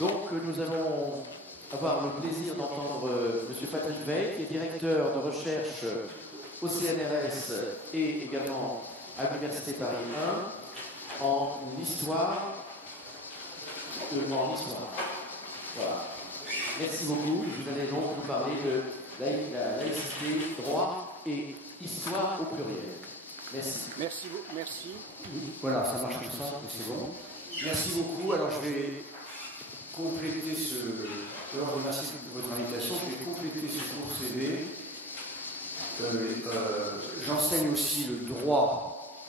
Donc nous allons avoir le plaisir d'entendre M. Patrick Weil, qui est directeur de recherche au CNRS et également à l'Université Paris 1 en histoire. Voilà. Merci beaucoup. Vous allez donc nous parler de la laïcité, droit et histoire au pluriel. Merci. Merci. Voilà, ça marche comme ça, c'est bon. Merci beaucoup. Alors je vais compléter je vous remercie pour votre invitation. Je vais compléter ce cours CV. J'enseigne aussi le droit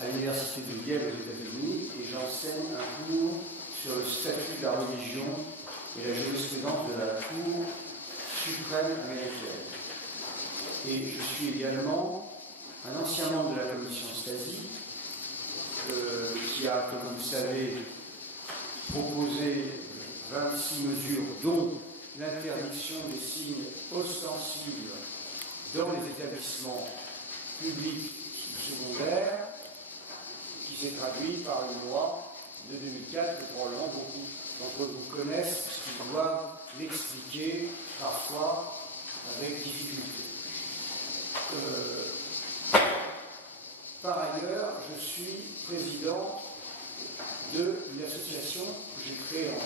à l'Université de Yale aux États-Unis et j'enseigne un cours sur le statut de la religion et la jurisprudence de la Cour suprême américaine. Et je suis également un ancien membre de la commission Stasi qui a, comme vous savez, proposé 26 mesures, dont l'interdiction des signes ostensibles dans les établissements publics ou secondaires, qui s'est traduit par une loi de 2004 que probablement beaucoup d'entre vous connaissent, parce qu'ils doivent l'expliquer parfois avec difficulté. Par ailleurs, je suis président d'une association que j'ai créée en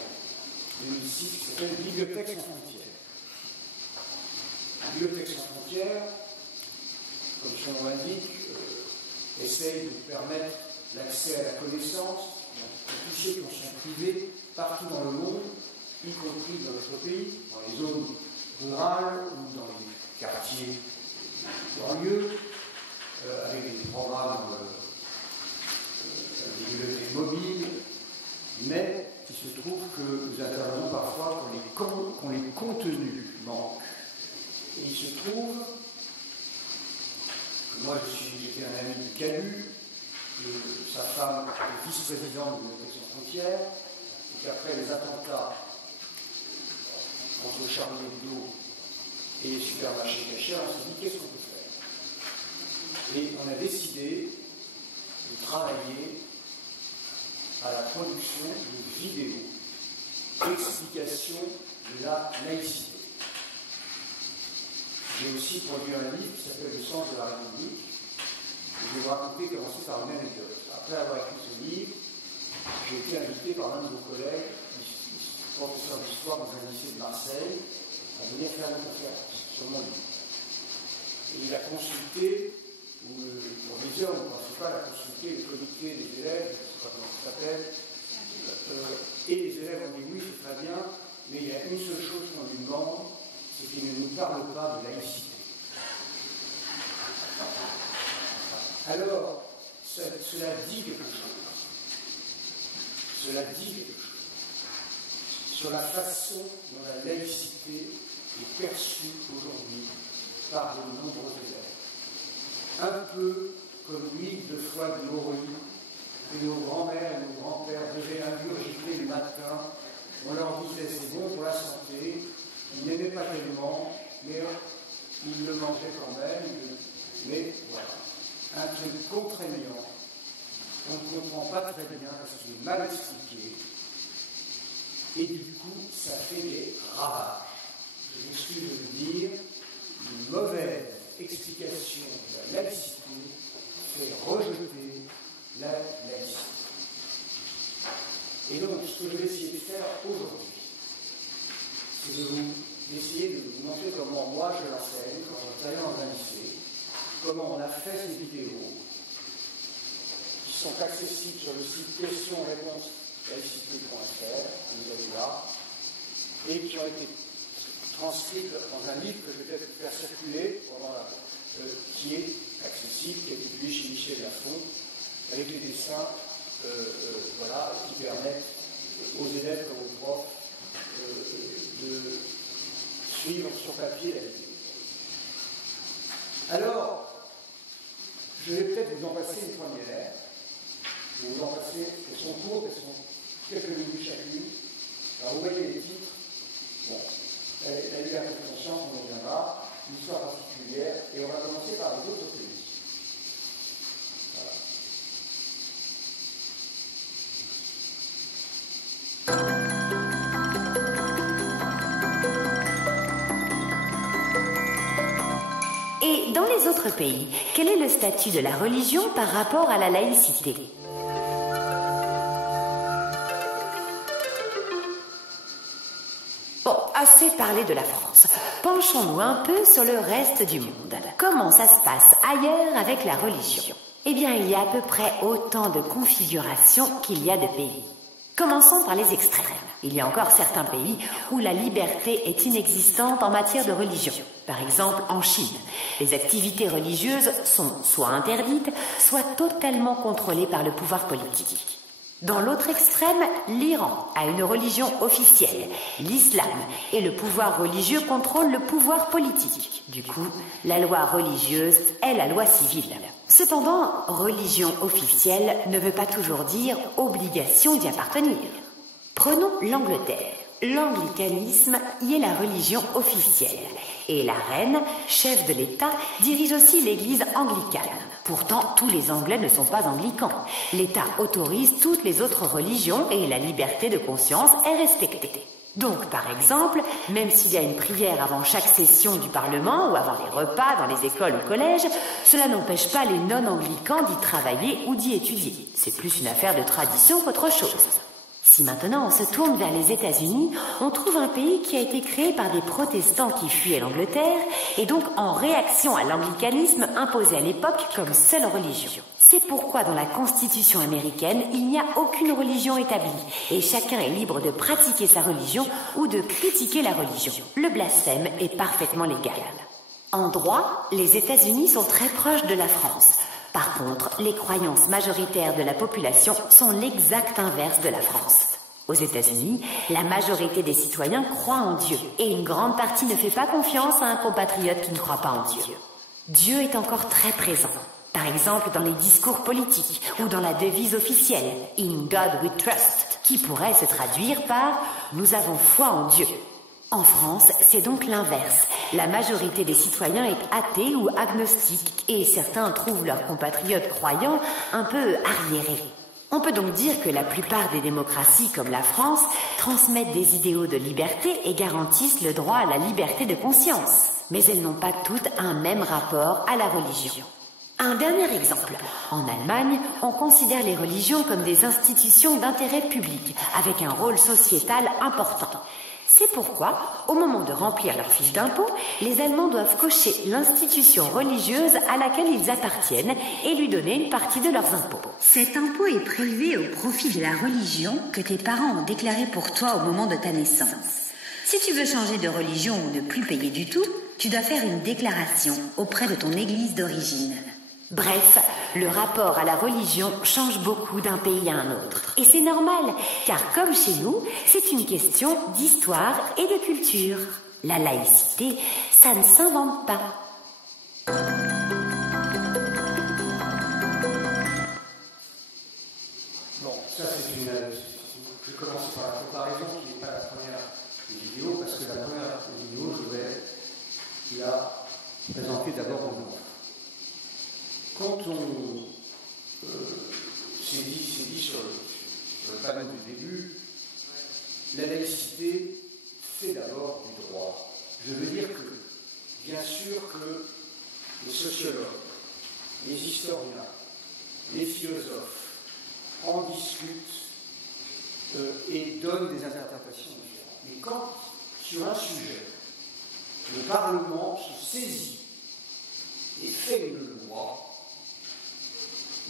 2006 qui s'appelle Bibliothèques sans frontières. Bibliothèques sans frontières, comme son nom l'indique, essaye de permettre l'accès à la connaissance aux fichiers qui sont privés partout dans le monde, y compris dans notre pays, dans les zones rurales ou dans les quartiers banlieues, avec des programmes, des bibliothèques mobiles, mais il se trouve que nous intervenons parfois quand les contenus manquent. Et il se trouve que moi j'étais un ami du Camus, que sa femme est vice-présidente de Bibliothèques sans frontières, et qu'après les attentats entre Charlie Hebdo et les supermarchés cachés, on s'est dit qu'est-ce qu'on peut faire. Et on a décidé de travailler à la production de vidéos d'explication de la laïcité. J'ai aussi produit un livre qui s'appelle Le sens de la République. Et je vais vous raconter commencer par une anecdote. Après avoir écrit ce livre, j'ai été invité par l'un de vos collègues, professeur d'histoire dans un lycée de Marseille, à venir faire une conférence sur mon livre. Et il a consulté, ou le proviseur, ou le principal, a consulté le comité des élèves, je ne sais pas comment ça s'appelle, et les élèves ont dit oui, c'est très bien, mais il y a une seule chose qu'on lui demande, c'est qu'il ne nous parle pas de laïcité. Alors, cela dit quelque chose. Cela dit quelque chose sur la façon dont la laïcité est perçue aujourd'hui par de nombreux élèves. Un peu comme l'huile de foie de morue que nos grands-mères et nos grands-pères devaient ingurgiter le matin. On leur disait c'est bon pour la santé, ils n'aimaient pas tellement, mais ils le mangeaient quand même. Mais voilà, un truc contraignant, on ne comprend pas très bien parce qu'il est mal expliqué. Et du coup, ça fait des ravages. Je m'excuse de le dire, une mauvaise explication de la laïcité fait rejeter la laïcité. Et donc, ce que je vais essayer de faire aujourd'hui, c'est d'essayer de vous montrer comment moi je l'enseigne, quand je travaille dans un lycée, comment on a fait ces vidéos, qui sont accessibles sur le site questions-réponses laïcité.fr, vous avez là, et qui ont été transcrites dans un livre que je vais peut-être faire circuler, qui est accessible, qui a été publié chez Michel Lafon, avec les dessins qui permettent aux élèves comme aux profs de suivre sur papier la vidéo. Alors, je vais peut-être vous en passer une première. Je vais vous en passer, elles sont courtes, elles sont quelques minutes chacune. Alors vous voyez les titres. Bon, la liberté de conscience, on y reviendra, une histoire particulière, et on va commencer par les autres pays. Voilà. votre pays, quel est le statut de la religion par rapport à la laïcité? Bon, assez parlé de la France. Penchons-nous un peu sur le reste du monde. Comment ça se passe ailleurs avec la religion? Eh bien, il y a à peu près autant de configurations qu'il y a de pays. Commençons par les extrêmes. Il y a encore certains pays où la liberté est inexistante en matière de religion. Par exemple, en Chine, les activités religieuses sont soit interdites, soit totalement contrôlées par le pouvoir politique. Dans l'autre extrême, l'Iran a une religion officielle, l'islam, et le pouvoir religieux contrôle le pouvoir politique. Du coup, la loi religieuse est la loi civile. Cependant, religion officielle ne veut pas toujours dire obligation d'y appartenir. Prenons l'Angleterre. L'anglicanisme y est la religion officielle. Et la reine, chef de l'État, dirige aussi l'église anglicane. Pourtant, tous les Anglais ne sont pas anglicans. L'État autorise toutes les autres religions et la liberté de conscience est respectée. Donc, par exemple, même s'il y a une prière avant chaque session du Parlement ou avant les repas dans les écoles ou collèges, cela n'empêche pas les non-anglicans d'y travailler ou d'y étudier. C'est plus une affaire de tradition qu'autre chose. Si maintenant on se tourne vers les États-Unis, on trouve un pays qui a été créé par des protestants qui fuyaient l'Angleterre et donc en réaction à l'anglicanisme imposé à l'époque comme seule religion. C'est pourquoi dans la Constitution américaine, il n'y a aucune religion établie et chacun est libre de pratiquer sa religion ou de critiquer la religion. Le blasphème est parfaitement légal. En droit, les États-Unis sont très proches de la France. Par contre, les croyances majoritaires de la population sont l'exact inverse de la France. Aux États-Unis, la majorité des citoyens croient en Dieu et une grande partie ne fait pas confiance à un compatriote qui ne croit pas en Dieu. Dieu est encore très présent. Par exemple, dans les discours politiques ou dans la devise officielle « In God we trust » qui pourrait se traduire par « Nous avons foi en Dieu ». En France, c'est donc l'inverse. La majorité des citoyens est athée ou agnostique et certains trouvent leurs compatriotes croyants un peu arriérés. On peut donc dire que la plupart des démocraties comme la France transmettent des idéaux de liberté et garantissent le droit à la liberté de conscience. Mais elles n'ont pas toutes un même rapport à la religion. Un dernier exemple. En Allemagne, on considère les religions comme des institutions d'intérêt public, avec un rôle sociétal important. C'est pourquoi, au moment de remplir leur fiche d'impôt, les Allemands doivent cocher l'institution religieuse à laquelle ils appartiennent et lui donner une partie de leurs impôts. Cet impôt est prélevé au profit de la religion que tes parents ont déclarée pour toi au moment de ta naissance. Si tu veux changer de religion ou ne plus payer du tout, tu dois faire une déclaration auprès de ton église d'origine. Bref, le rapport à la religion change beaucoup d'un pays à un autre. Et c'est normal, car comme chez nous, c'est une question d'histoire et de culture. La laïcité, ça ne s'invente pas. Bon, ça c'est une... Je commence par la comparaison qui n'est pas la première vidéo, parce que la première vidéo, je vais la présenter d'abord au monde. Quand on s'est dit sur le panneau du début, la laïcité fait d'abord du droit. Je veux dire que, bien sûr que les sociologues, les historiens, les philosophes en discutent et donnent des interprétations différentes. Mais quand, sur un sujet, le Parlement se saisit et fait une loi,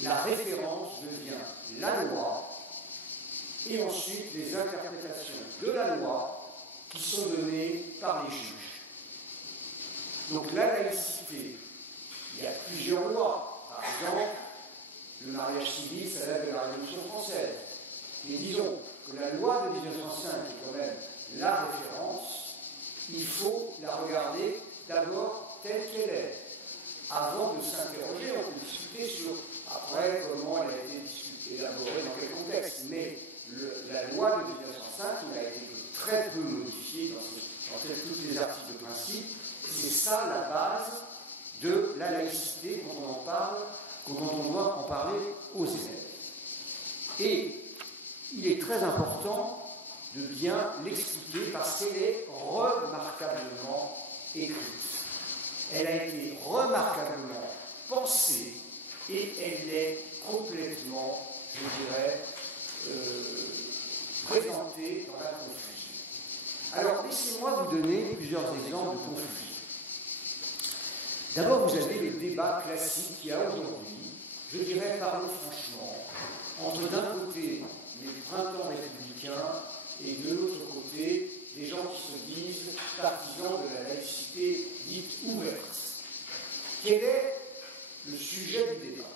la référence devient la loi et ensuite les interprétations de la loi qui sont données par les juges. Donc la laïcité, il y a plusieurs lois. Par exemple, le mariage civil, ça date de la Révolution française. Mais disons que la loi de 1905 est quand même la référence, il faut la regarder d'abord telle qu'elle est. Avant de s'interroger, on peut discuter sur après comment elle a été élaborée, dans quel contexte. Mais la loi de 1905 n'a été que très peu modifiée dans tous les articles de principe. C'est ça la base de la laïcité quand on en parle, quand on doit en parler aux élèves. Et il est très important de bien l'expliquer parce qu'elle est remarquablement écrite. Elle a été remarquablement pensée et elle est complètement, je dirais, présentée dans la confusion. Alors, laissez-moi vous donner plusieurs exemples de confusion. D'abord, vous avez le débat classique qu'il y a aujourd'hui, je dirais, parlons franchement, entre d'un côté les printemps républicains et de l'autre côté des gens qui se disent partisans de la laïcité dite ouverte. Quel est le sujet du débat?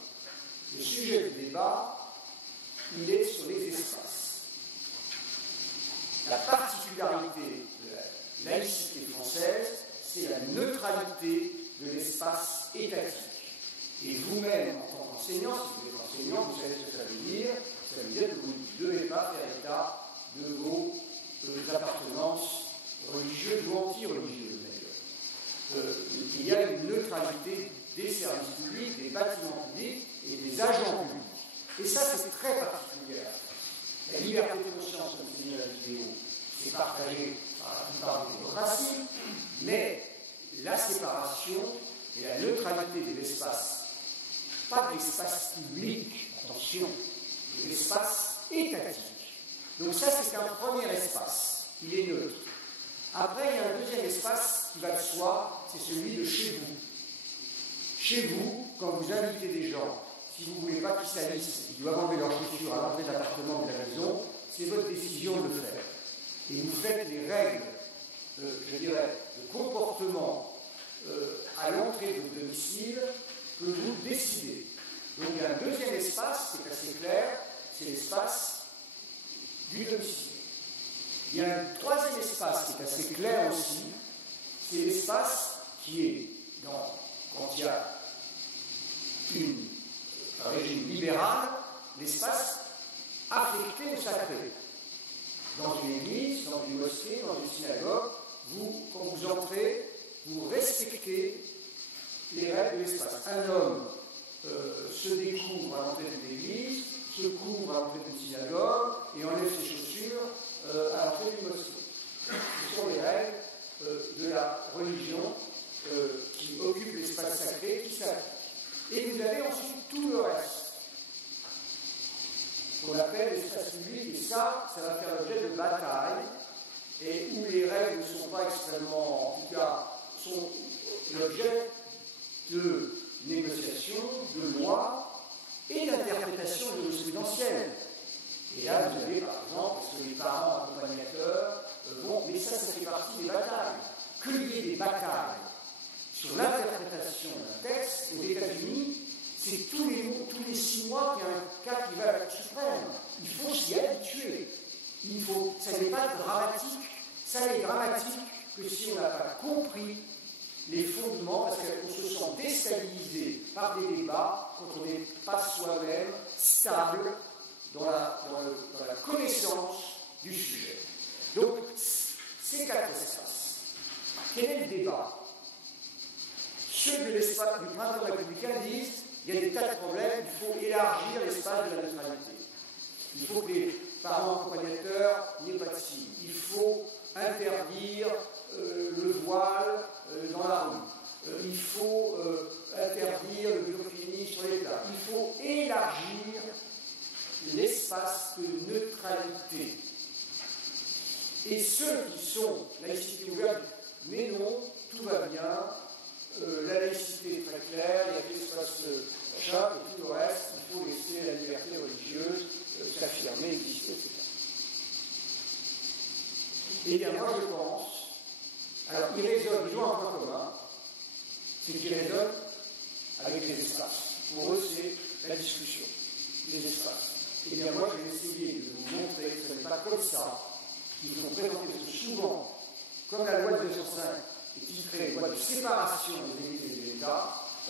Le sujet du débat, il est sur les espaces. La particularité de la laïcité française, c'est la neutralité de l'espace étatique. Et vous-même, en tant qu'enseignant, si vous êtes enseignant, vous savez ce que ça veut dire. Ça veut dire que vous ne devez pas faire état de vos appartenances religieuses ou anti-religieuses, d'ailleurs. Il y a une neutralité des services publics, des bâtiments publics et des agents publics. Et ça, c'est très particulier. La liberté de conscience, comme c'est dit dans la vidéo, c'est partagé par la plupart des démocraties, mais la séparation et la neutralité de l'espace, pas de l'espace public, attention, de l'espace étatique. Donc ça, c'est un premier espace, il est neutre. Après, il y a un deuxième espace qui va de soi, c'est celui de chez vous. Chez vous, quand vous invitez des gens, si vous ne voulez pas qu'ils salissent, qu'ils doivent enlever leurs chaussures à l'entrée de l'appartement ou de la maison, c'est votre décision de le faire. Et vous faites les règles, je dirais, de comportement à l'entrée de votre domicile que vous décidez. Donc il y a un deuxième espace qui est assez clair, c'est l'espace du domicile. Il y a un troisième espace qui est assez clair aussi, c'est l'espace qui est, quand il y a un régime libéral, l'espace affecté au sacré. Dans une église, dans une mosquée, dans une synagogue, quand vous entrez, vous respectez les règles de l'espace. Un homme se découvre à l'entrée d'une église, se couvre à l'entrée d'une synagogue et enlève ses chaussures à l'entrée d'une mosquée. Ce sont les règles de la religion qui occupent l'espace sacré, qui s'appliquent. Et vous avez ensuite tout le reste, qu'on appelle l'espace public, et ça va faire l'objet de batailles, et où les règles ne sont pas extrêmement, en tout cas, sont l'objet de négociations, de lois et d'interprétations jurisprudentielles. Et là, vous avez, par exemple, parce que les parents accompagnateurs mais ça fait partie des batailles. Qu'il y ait des batailles sur l'interprétation d'un texte aux États-Unis, c'est tous les 6 mois qu'il y a un cas qui va à la Cour suprême. Il faut s'y habituer. Ça n'est pas dramatique. Ça n'est dramatique que si on n'a pas compris les fondements, parce qu'on se sent déstabilisé par des débats quand on n'est pas soi-même stable dans la connaissance du sujet. Donc, ces 4 espaces. Quel est le débat? Ceux de l'espace du printemps républicain disent qu'il y a des tas de problèmes, il faut élargir l'espace de la neutralité. Il faut que les parents accompagnateurs n'aient pas de signe. Il faut interdire le voile dans la rue. Il faut interdire le burkini sur les plages. Il faut élargir l'espace de neutralité. Et ceux qui sont laïcité ouverte, mais non, tout va bien, la laïcité est très claire, il y a que l'espace chat et tout le reste, il faut laisser la liberté religieuse s'affirmer, exister, etc. Eh bien, moi je pense, alors ils ont un point commun, c'est qu'ils raisonnent avec les espaces. Pour eux, c'est la discussion, les espaces. Eh bien, moi je vais essayer de vous montrer que ce n'est pas comme ça qu'ils vont présenter, parce que souvent, comme la loi de 1905 est titrée loi de séparation des églises et des États,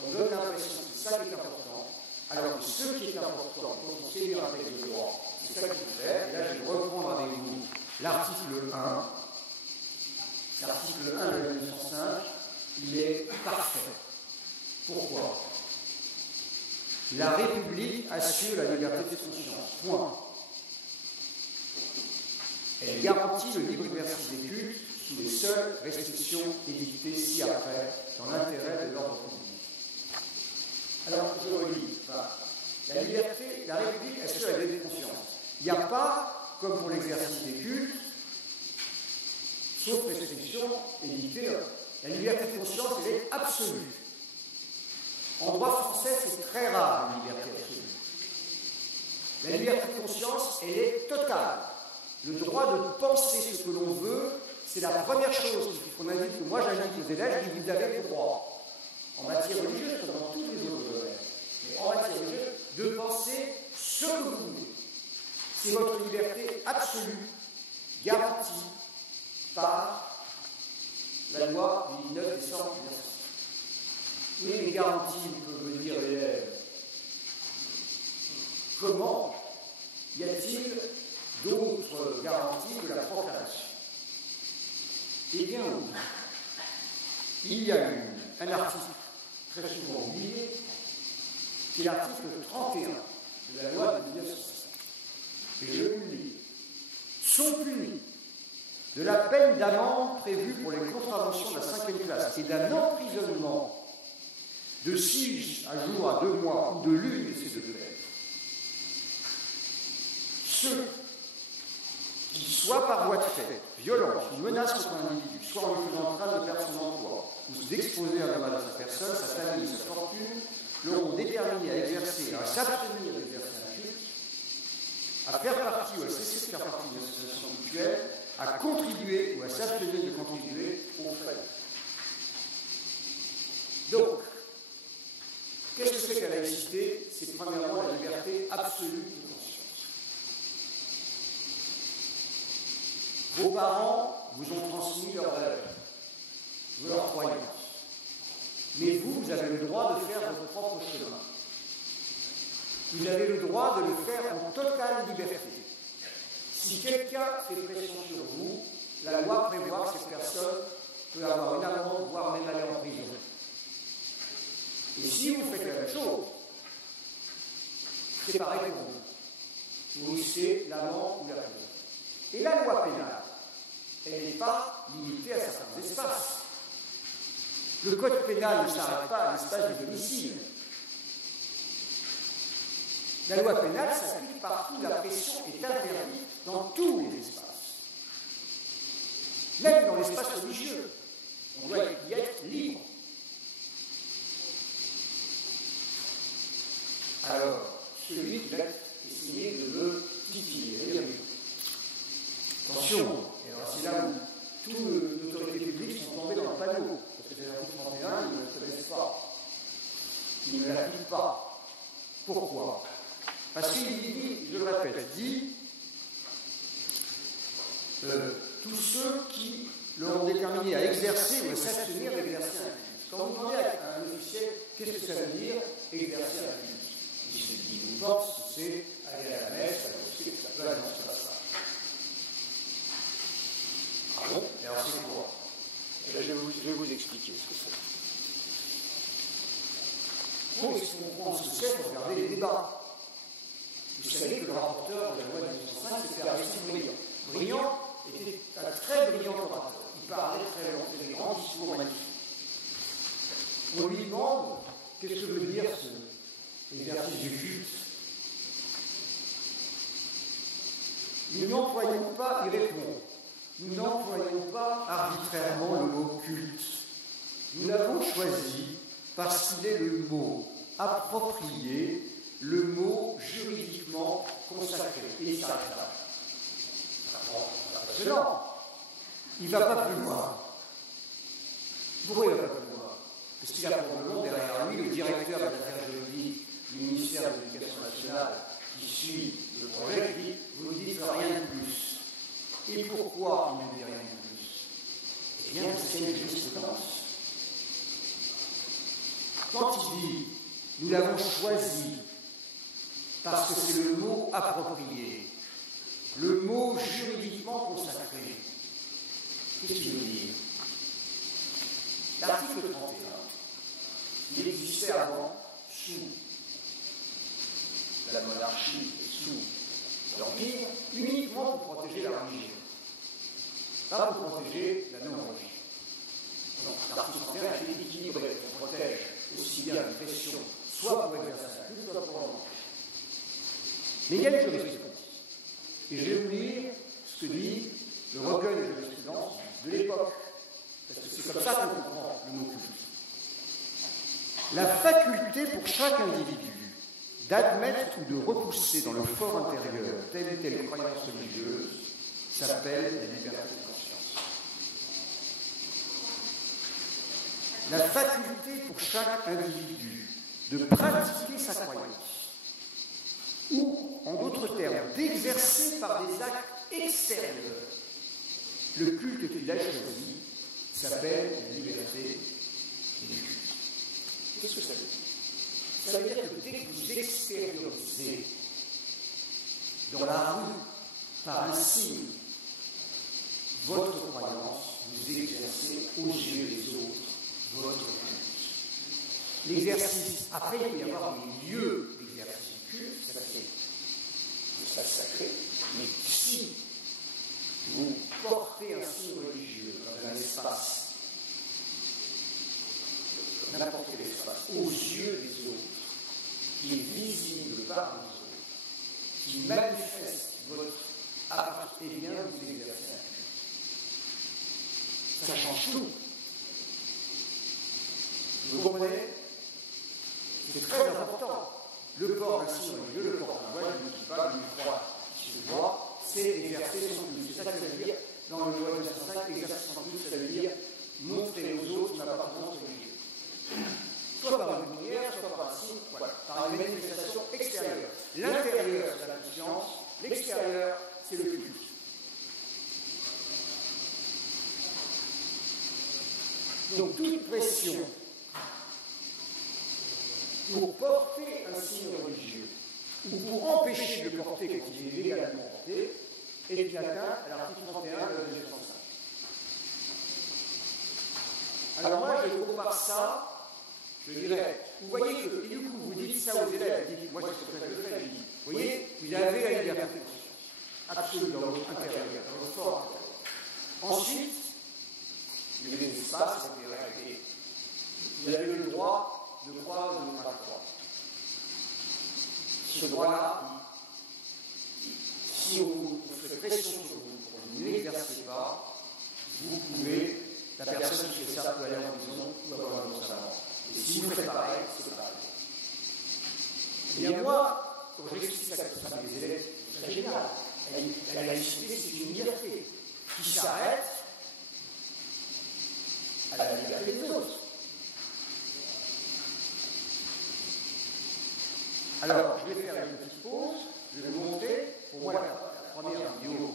on donne l'impression que c'est ça qui est important, alors que ce qui est important, quand on sait lire un texte de droit, c'est ça qu'il faut faire. Et là, je vais reprendre avec vous l'article 1. L'article 1 de la loi de 1905, il est parfait. Pourquoi? La République assure la liberté de conscience. Point. Elle garantit le libre exercice des cultes sous les seules restrictions édictées ci-après dans l'intérêt de l'ordre public. Alors, je relis. La liberté, la République assure la liberté de conscience. Il n'y a pas, comme pour l'exercice des cultes, sauf restriction édictée, la liberté de conscience, elle est absolue. En droit français, c'est très rare, la liberté absolue. La liberté de conscience, elle est totale. Le droit de penser ce que l'on veut, c'est la première chose qu'on indique, que moi j'indique aux élèves, je dis vous avez le droit, en matière religieuse comme dans tous les autres domaines, mais en matière religieuse, de penser ce que vous voulez. C'est votre liberté absolue, garantie par la loi du 19 décembre 1900. Oui, mais garantie, peut me dire l'élève. Comment y a-t-il d'autres garanties que la proclamation? Eh bien, oui. Il y a un article très souvent oublié, qui est l'article 31 de la loi de 1905. Et je vous le lis. Sont punis de la peine d'amende prévue pour les contraventions de la 5e classe et d'un emprisonnement de 6 jours à 2 mois ou de l'une de ces deux peines. Ceux qui, soit par voie de fait, violence ou menace contre un individu, soit en lui faisant craindre de perdre son emploi ou d'exposer un dommage à sa personne, sa famille, sa fortune, l'auront déterminé à exercer, à s'abstenir d'exercer un culte, à faire partie ou à cesser de faire partie d'une association cultuelle, à contribuer ou à s'abstenir de contribuer aux frais. Donc, qu'est-ce que c'est que la laïcité? C'est premièrement la liberté absolue de conscience. Vos parents vous ont transmis leurs valeurs, leurs croyances. Mais vous, vous avez le droit de faire votre propre chemin. Vous avez le droit de le faire en totale liberté. Si quelqu'un fait pression sur vous, la loi prévoit que cette personne peut avoir une amende, voire même aller en prison. Et si vous faites la même chose, c'est pareil pour vous. Vous risquez l'amende ou la prison. Et la loi pénale, elle n'est pas limitée à certains espaces. Le code pénal ne s'arrête pas à l'espace du domicile. La loi pénale s'applique partout, la pression est interdite dans tous les espaces. Même dans l'espace religieux, on doit y être libre. Alors, celui qui va essayer de me titiller, attention, et alors c'est là où toutes les autorités publiques sont tombées dans le panneau, parce que c'est l'article 31, ils ne le connaissent pas. Ils ne l'appliquent pas. Pourquoi? Parce qu'il dit, je le répète, dit tous ceux qui l'auront déterminé à exercer ou à s'abstenir d'exercer un culte. Quand vous demandez à un officiel qu'est-ce que ça veut dire exercer un culte, il nous pense que c'est aller à la messe, à la mosquée, etc. Non, c'est pas ça. Ah bon? Et alors c'est quoi? Et là, je vais vous expliquer ce que c'est. Pour comprendre ce que c'est, il faut regarder les débats. Vous savez que le rapporteur de la loi de 1905, c'était Aristide Briand. Briand était un très brillant orateur. Il parlait très longtemps, il faisait des grands discours magnifiques. On lui demande qu'est-ce que veut dire ce exercice du culte. Nous n'employons pas, il répond, nous n'employons pas arbitrairement le mot culte. Nous l'avons choisi parce qu'il est le mot approprié, le mot juridiquement consacré. Et il s'arrête là. C'est impressionnant. Il ne va pas plus loin. Pourquoi il ne va pas plus loin? Parce qu'il a probablement derrière lui le directeur de l'affaire juridique du ministère de l'Éducation nationale qui suit le projet, qui dit vous ne dites rien de plus. Et pourquoi il ne dit rien de plus? Eh bien, parce qu'il y a une jurisprudence. Quand il dit nous l'avons choisi parce que c'est le mot approprié, le mot juridiquement consacré, qu'est-ce qu'il veut dire? L'article 31, il existait avant sous la monarchie et sous l'Empire, uniquement pour protéger la religion. va vous protéger la non-religion. Donc l'article 31 est équilibré, on protège aussi bien une pression, soit pour exercer sa culte, soit pour en manger. Mais il y a des jurisprudence. Et je vais vous lire ce que dit le recueil de jurisprudence de l'époque. Parce que c'est comme ça qu'on comprend le mot culte. La faculté pour chaque individu d'admettre ou de repousser dans le fort intérieur telle ou telle croyance religieuse s'appelle la liberté de conscience. La faculté pour chaque individu de pratiquer sa croyance, ou, en d'autres termes, d'exercer par des actes extérieurs le culte qu'il a choisi, s'appelle la liberté du culte. Qu'est-ce que ça veut dire? Ça veut dire que dès que vous extériorisez dans la rue, par un signe, votre croyance, vous exercez aux yeux des autres votre culte. L'exercice, après il peut y avoir des lieux d'exercice du culte, ça c'est l'espace sacré, mais si vous portez un signe religieux dans un espace, n'importe quel espace, aux yeux des autres, qui est visible par les autres, qui manifeste votre art, et bien vous exercez un culte. Ça change tout. Vous comprenez? C'est très important. Le port d'un signe religieux, le port d'un voile, ne dit pas une croix qui se voit, c'est exercer son culte. C'est ça que ça veut dire dans le loi de 1905, exercer son culte, ça veut dire montrer aux autres ma appartenance religieuse. Soit par une lumière, soit par un signe, voilà, par une manifestation extérieure. L'intérieur, c'est la conscience, l'extérieur, c'est le culte. Donc toute pression pour porter un signe religieux ou pour empêcher de le porter quand il est légalement porté est atteint à l'article 31 de la loi de 1905. Alors moi, je compare ça, je dirais, vous voyez que, et du coup, vous dites ça aux élèves, moi je sais pas ce que je fais, je dis, vous voyez, vous avez la liberté de conscience, absolue dans votre intérieur, dans votre fort intérieur. Ensuite, il y a des espaces, des règles. Vous avez le droit de croire ou de ne pas croire. Ce droit-là, si on fait pression sur vous pour que vous ne l'exercez pas, vous pouvez, la personne qui fait ça peut aller en prison ou avoir un bon savant. Et si vous faites pareil, c'est pareil. Eh bien moi, quand j'explique ça comme ça à mes élèves, c'est génial. La laïcité, c'est une liberté qui s'arrête à la liberté des autres. Alors, je vais faire une petite pause, je vais vous montrer, pour moi, la première vidéo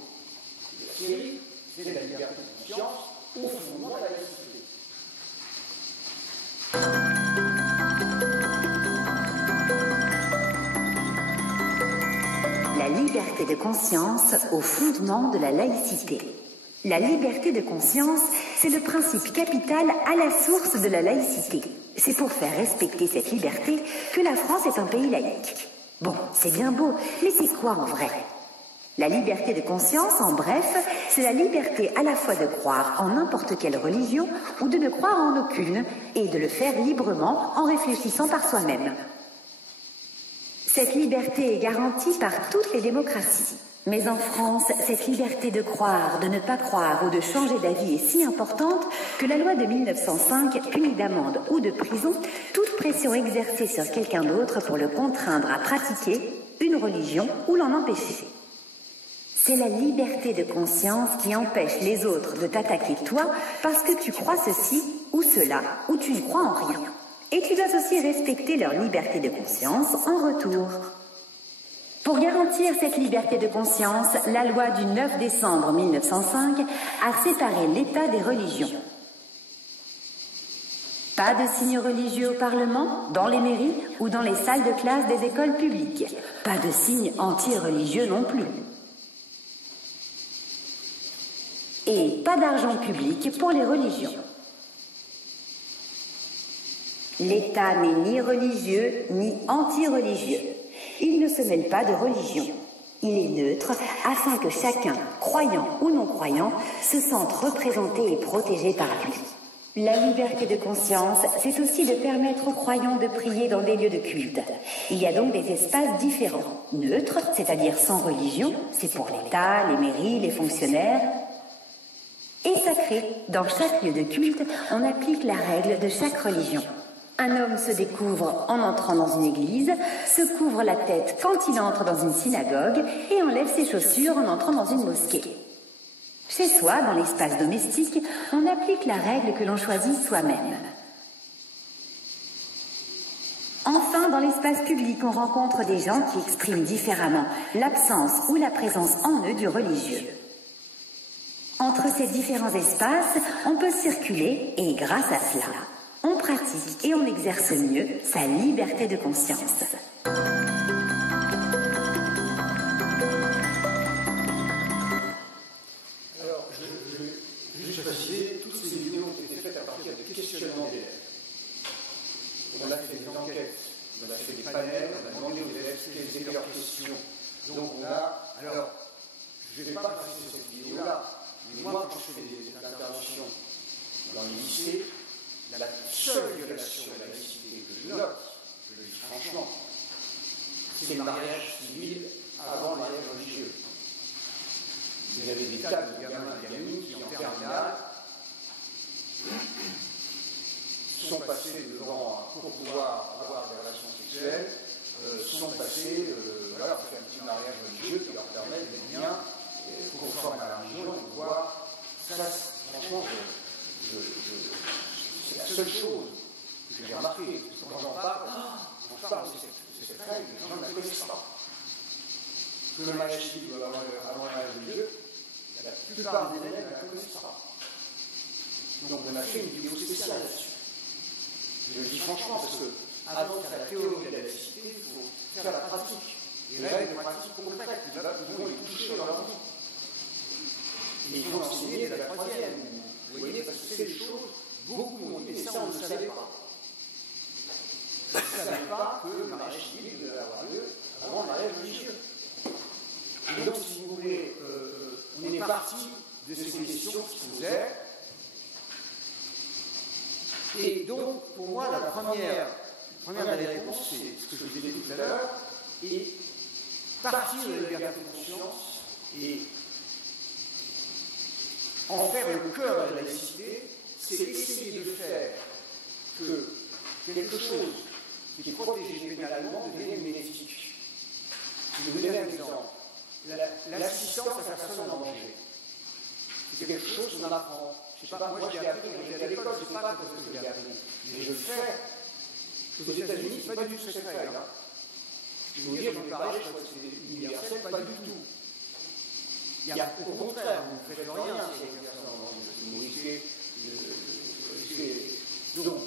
de la série, c'est la liberté de conscience au fondement de la laïcité. La liberté de conscience au fondement de la laïcité. La liberté de conscience, c'est le principe capital à la source de la laïcité. C'est pour faire respecter cette liberté que la France est un pays laïque. Bon, c'est bien beau, mais c'est quoi en vrai? La liberté de conscience, en bref, c'est la liberté à la fois de croire en n'importe quelle religion ou de ne croire en aucune, et de le faire librement en réfléchissant par soi-même. Cette liberté est garantie par toutes les démocraties. Mais en France, cette liberté de croire, de ne pas croire ou de changer d'avis est si importante que la loi de 1905 punit d'amende ou de prison toute pression exercée sur quelqu'un d'autre pour le contraindre à pratiquer une religion ou l'en empêcher. C'est la liberté de conscience qui empêche les autres de t'attaquer toi parce que tu crois ceci ou cela, ou tu ne crois en rien. Et tu dois aussi respecter leur liberté de conscience en retour. Pour garantir cette liberté de conscience, la loi du 9 décembre 1905 a séparé l'État des religions. Pas de signes religieux au Parlement, dans les mairies ou dans les salles de classe des écoles publiques. Pas de signes anti-religieux non plus. Et pas d'argent public pour les religions. L'État n'est ni religieux ni anti-religieux. Il ne se mêle pas de religion. Il est neutre afin que chacun, croyant ou non croyant, se sente représenté et protégé par lui. La liberté de conscience, c'est aussi de permettre aux croyants de prier dans des lieux de culte. Il y a donc des espaces différents. Neutres, c'est-à-dire sans religion, c'est pour l'État, les mairies, les fonctionnaires. Et sacrés, dans chaque lieu de culte, on applique la règle de chaque religion. Un homme se découvre en entrant dans une église, se couvre la tête quand il entre dans une synagogue et enlève ses chaussures en entrant dans une mosquée. Chez soi, dans l'espace domestique, on applique la règle que l'on choisit soi-même. Enfin, dans l'espace public, on rencontre des gens qui expriment différemment l'absence ou la présence en eux du religieux. Entre ces différents espaces, on peut circuler et, grâce à cela, on pratique et on exerce mieux sa liberté de conscience. Alors, je vais juste préciser, toutes ces vidéos ont été faites à partir de questionnements d'élèves. On a fait des enquêtes, on a fait des panels, on a demandé aux élèves quelles étaient leurs questions. Donc on a... Alors, je ne vais pas passer cette vidéo-là, mais moi, quand je fais des interventions dans les lycées, la seule violation de la laïcité que je note, je le dis franchement, c'est le mariage civil avant le mariage religieux. Vous avez des tas de gamins et gamines qui, en terminale, sont passés devant, pour pouvoir avoir des relations sexuelles, sont passés, voilà, pour faire un petit mariage religieux qui leur permet d'être bien conforme à la religion et de voir. Ça, franchement, c'est la seule chose que j'ai remarqué. Quand j'en parle, c'est cette règle, les gens ne la connaissent pas. Que le mariage civil avant le mariage religieux, la plupart des élèves ne la connaissent pas. Donc on a fait une vidéo spéciale là-dessus. Je le dis franchement, parce que avant de faire la théorie de la laïcité, il faut faire la pratique. Les règles de pratique concrètes qui vont les toucher dans leur vie. Et il faut enseigner dès la troisième. Vous voyez, parce que c'est des choses, beaucoup m'ont dit, mais ça on ne le savait pas. On ne savait pas que le mariage civil devait avoir lieu avant le mariage religieux. Et donc, si vous voulez, on est parti de ces questions qui se posaient. Et donc, pour moi, la première des réponses, c'est ce que je vous ai dit tout à l'heure, et partir de la liberté de conscience et en faire le cœur de la laïcité, c'est essayer de faire que quelque chose qui est protégé pénalement devienne une éthique. Je vais vous donner un exemple. L'assistance à personne en danger. C'est quelque chose qu'on apprend. Je ne sais pas, moi je l'ai appris quand j'étais à l'école, je ne sais pas parce que je l'ai appris. Mais je le fais. Aux États-Unis, ce n'est pas du tout cette règle. Je vais vous dire, j'en ai parlé, je crois que c'est universel, pas du tout. Il y a, au contraire, vous ne faites rien si il y a personne en danger. Vous risquez. Donc,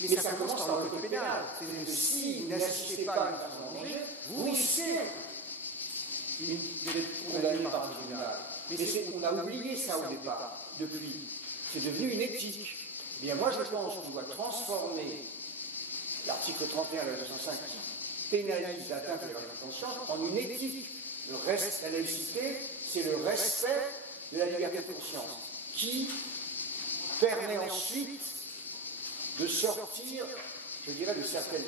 mais ça commence par le code pénal. C'est-à-dire que si vous n'assistez pas à une personne en danger, vous risquez d'être condamné par le tribunal. Mais on a oublié ça au départ, depuis. C'est devenu une éthique. Eh bien, moi, je pense qu'on doit transformer l'article 31 de la loi 205 qui pénalise l'atteinte à la conscience en une éthique. La laïcité, c'est le respect de la liberté de conscience qui permet ensuite de sortir, je dirais, de certaines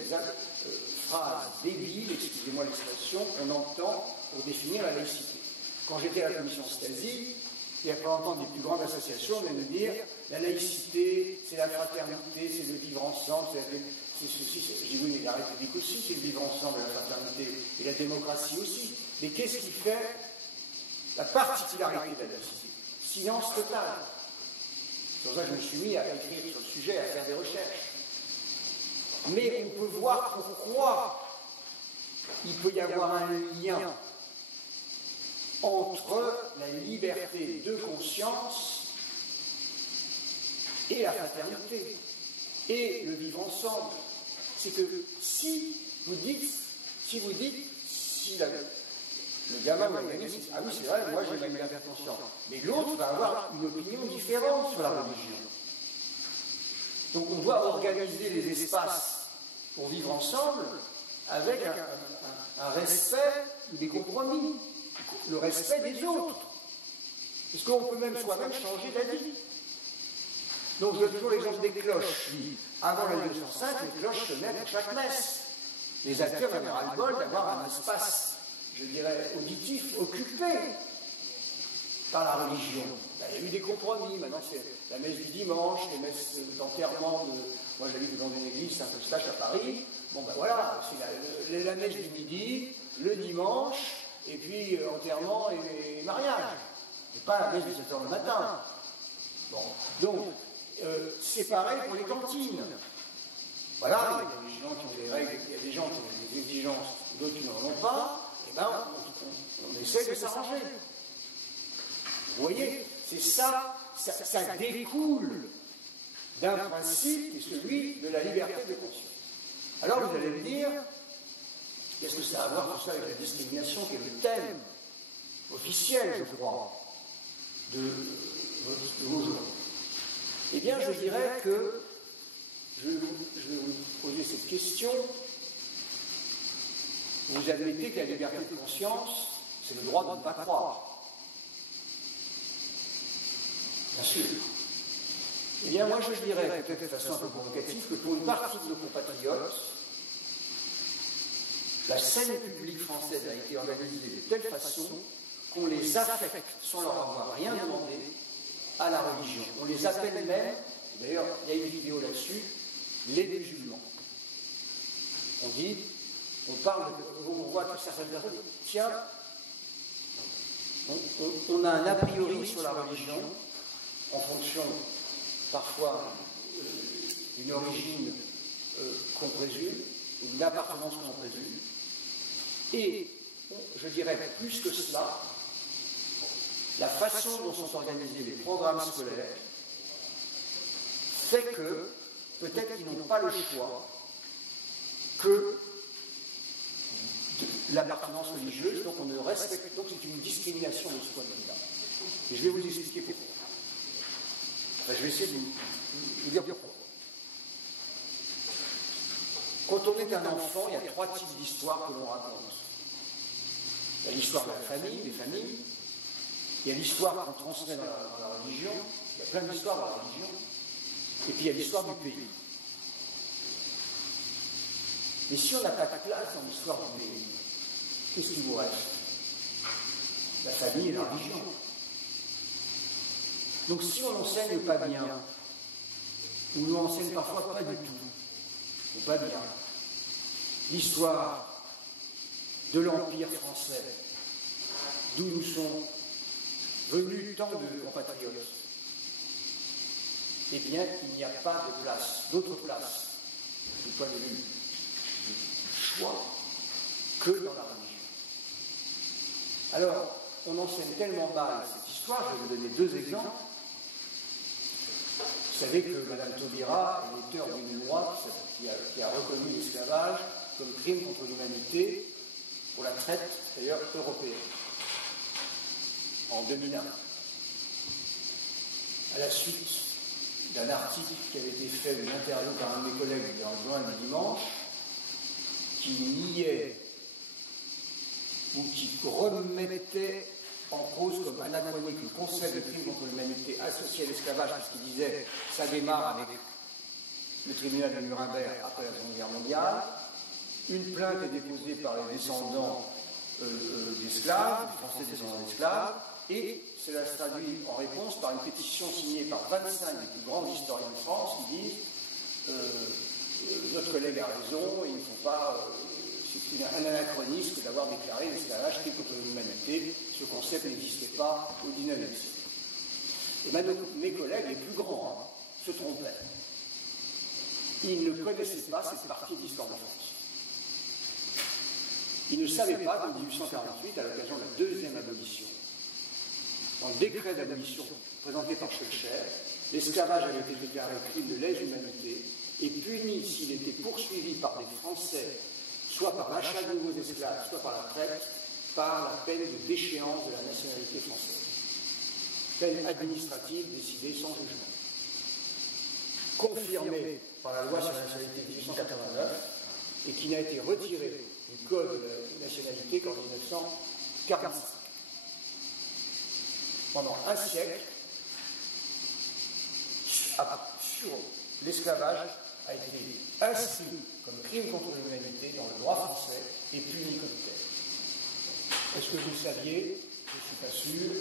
phrases débiles, excusez-moi l'expression, qu'on entend pour définir la laïcité. Quand j'étais à la commission Stasi, il y a pas longtemps des plus grandes associations venaient me dire la laïcité, c'est la fraternité, c'est le vivre ensemble, c'est ceci, j'ai dit oui, mais la République aussi, c'est le vivre ensemble, la fraternité, et la démocratie aussi. Mais qu'est-ce qui fait la particularité de la laïcité? Silence total. C'est pour ça que je me suis mis à écrire sur le sujet, à faire des recherches. Mais on peut voir pourquoi il peut y avoir un lien entre la liberté de conscience et la fraternité et le vivre ensemble. C'est que si le gamin ou la gamine dit ah oui c'est vrai, moi j'ai ma liberté de conscience, mais l'autre va avoir une opinion différente sur la religion. Donc on doit organiser les espaces pour vivre ensemble avec un respect ou des compromis, le respect des autres. Parce qu'on peut même soi-même changer d'avis. Donc je donne toujours l'exemple des cloches. Avant la 1905, les cloches sonnaient pour chaque messe. Les acteurs avaient ras-le-bol d'avoir un espace, je dirais, auditif, occupé par la religion. Ben, il y a eu des compromis. Maintenant, c'est la messe du dimanche, les messes d'enterrement. Moi, j'habite dans une église, Saint-Eustache à Paris. Bon, ben voilà, c'est la messe du midi, le dimanche, et puis enterrement et mariage. Et pas la messe de 7 h le matin. Bon, donc, c'est pareil pour les cantines. Voilà, il y a des gens qui ont des règles, il y a des gens qui ont des exigences, d'autres qui n'en ont pas, et bien on essaie de s'arranger. Vous voyez, c'est ça découle d'un principe qui est celui de la liberté de conscience. Alors vous allez me dire, qu'est-ce que ça a à voir tout ça avec la discrimination qui est le thème officiel, je crois, de vos jours? Eh bien, je dirais que je vais vous poser cette question. Vous admettez que la liberté de conscience, c'est le droit de ne pas croire. Bien sûr. Eh bien, moi, je dirais, peut-être de façon un peu provocative, que pour une partie de nos compatriotes, la scène publique française a été organisée de telle façon qu'on les affecte, sans leur avoir rien demandé, à la religion. On les appelle même, d'ailleurs, il y a une vidéo là-dessus, les musulmans. On dit, on voit que certaines personnes, tiens, on a un a priori sur la religion, en fonction, parfois, d'une origine qu'on présume, ou d'une appartenance qu'on présume, et, je dirais, plus que cela, la façon dont sont organisés les programmes scolaires fait que, peut-être qu'ils n'ont pas le choix que de l'appartenance religieuse, donc on ne respecte, donc c'est une discrimination de ce point de vue-là. Et je vais vous expliquer pourquoi. Enfin, je vais essayer de vous dire pourquoi. Quand on est un enfant, il y a 3 types d'histoires que l'on raconte. Il y a l'histoire de la famille, des familles. Il y a l'histoire qu'on transmet dans la religion. Il y a plein d'histoires dans la religion. Et puis il y a l'histoire du pays. Mais si on n'a pas de place dans l'histoire du pays, qu'est-ce qui vous reste? La famille et la religion. Donc si on n'enseigne pas bien, ou on enseigne parfois pas du tout, ou pas bien, l'histoire de l'Empire français, d'où nous sont venus tant de compatriotes, eh bien, il n'y a pas de place, d'autre place, du point de vue du choix, que dans la religion. Alors, on enseigne tellement mal cette histoire, je vais vous donner 2 exemples. Vous savez que Mme Taubira est l'auteur d'une loi qui a reconnu l'esclavage comme crime contre l'humanité pour la traite, d'ailleurs, européenne, en 2001. À la suite d'un article qui avait été fait, d'une interview par un de mes collègues dans le journal du dimanche, qui niait ou qui remettait en cause comme anachronique le concept de crime contre l'humanité associé à l'esclavage, parce qu'il disait ça démarre avec le tribunal de Nuremberg après la Seconde Guerre mondiale. Une plainte est déposée par les descendants d'esclaves, des Français descendants d'esclaves, et cela se traduit en réponse par une pétition signée par 25 des plus grands historiens de France qui disent notre collègue a raison, il ne faut pas. C'est un anachronisme d'avoir déclaré l'esclavage crime contre l'humanité. Ce concept n'existait pas au XIXe siècle. Et maintenant, mes collègues, les plus grands, se trompaient. Ils ne connaissaient pas cette partie de l'histoire de France. Ils ne savaient pas qu'en 1848, à l'occasion de la deuxième abolition, dans le décret d'abolition présenté par Schœlcher, l'esclavage avait été déclaré crime de lèse-humanité et puni s'il était poursuivi par des Français, soit par l'achat de nouveaux esclaves, soit par la traite, par la peine de déchéance de la nationalité française. Peine administrative décidée sans jugement. Confirmée par la loi sur la nationalité de 1889 et qui n'a été retirée du Code de la nationalité qu'en 1945. Pendant un siècle, sur l'esclavage a été inscrit comme crime contre l'humanité dans le droit français et puni comme tel. Est-ce que vous le saviez? Je ne suis pas sûr.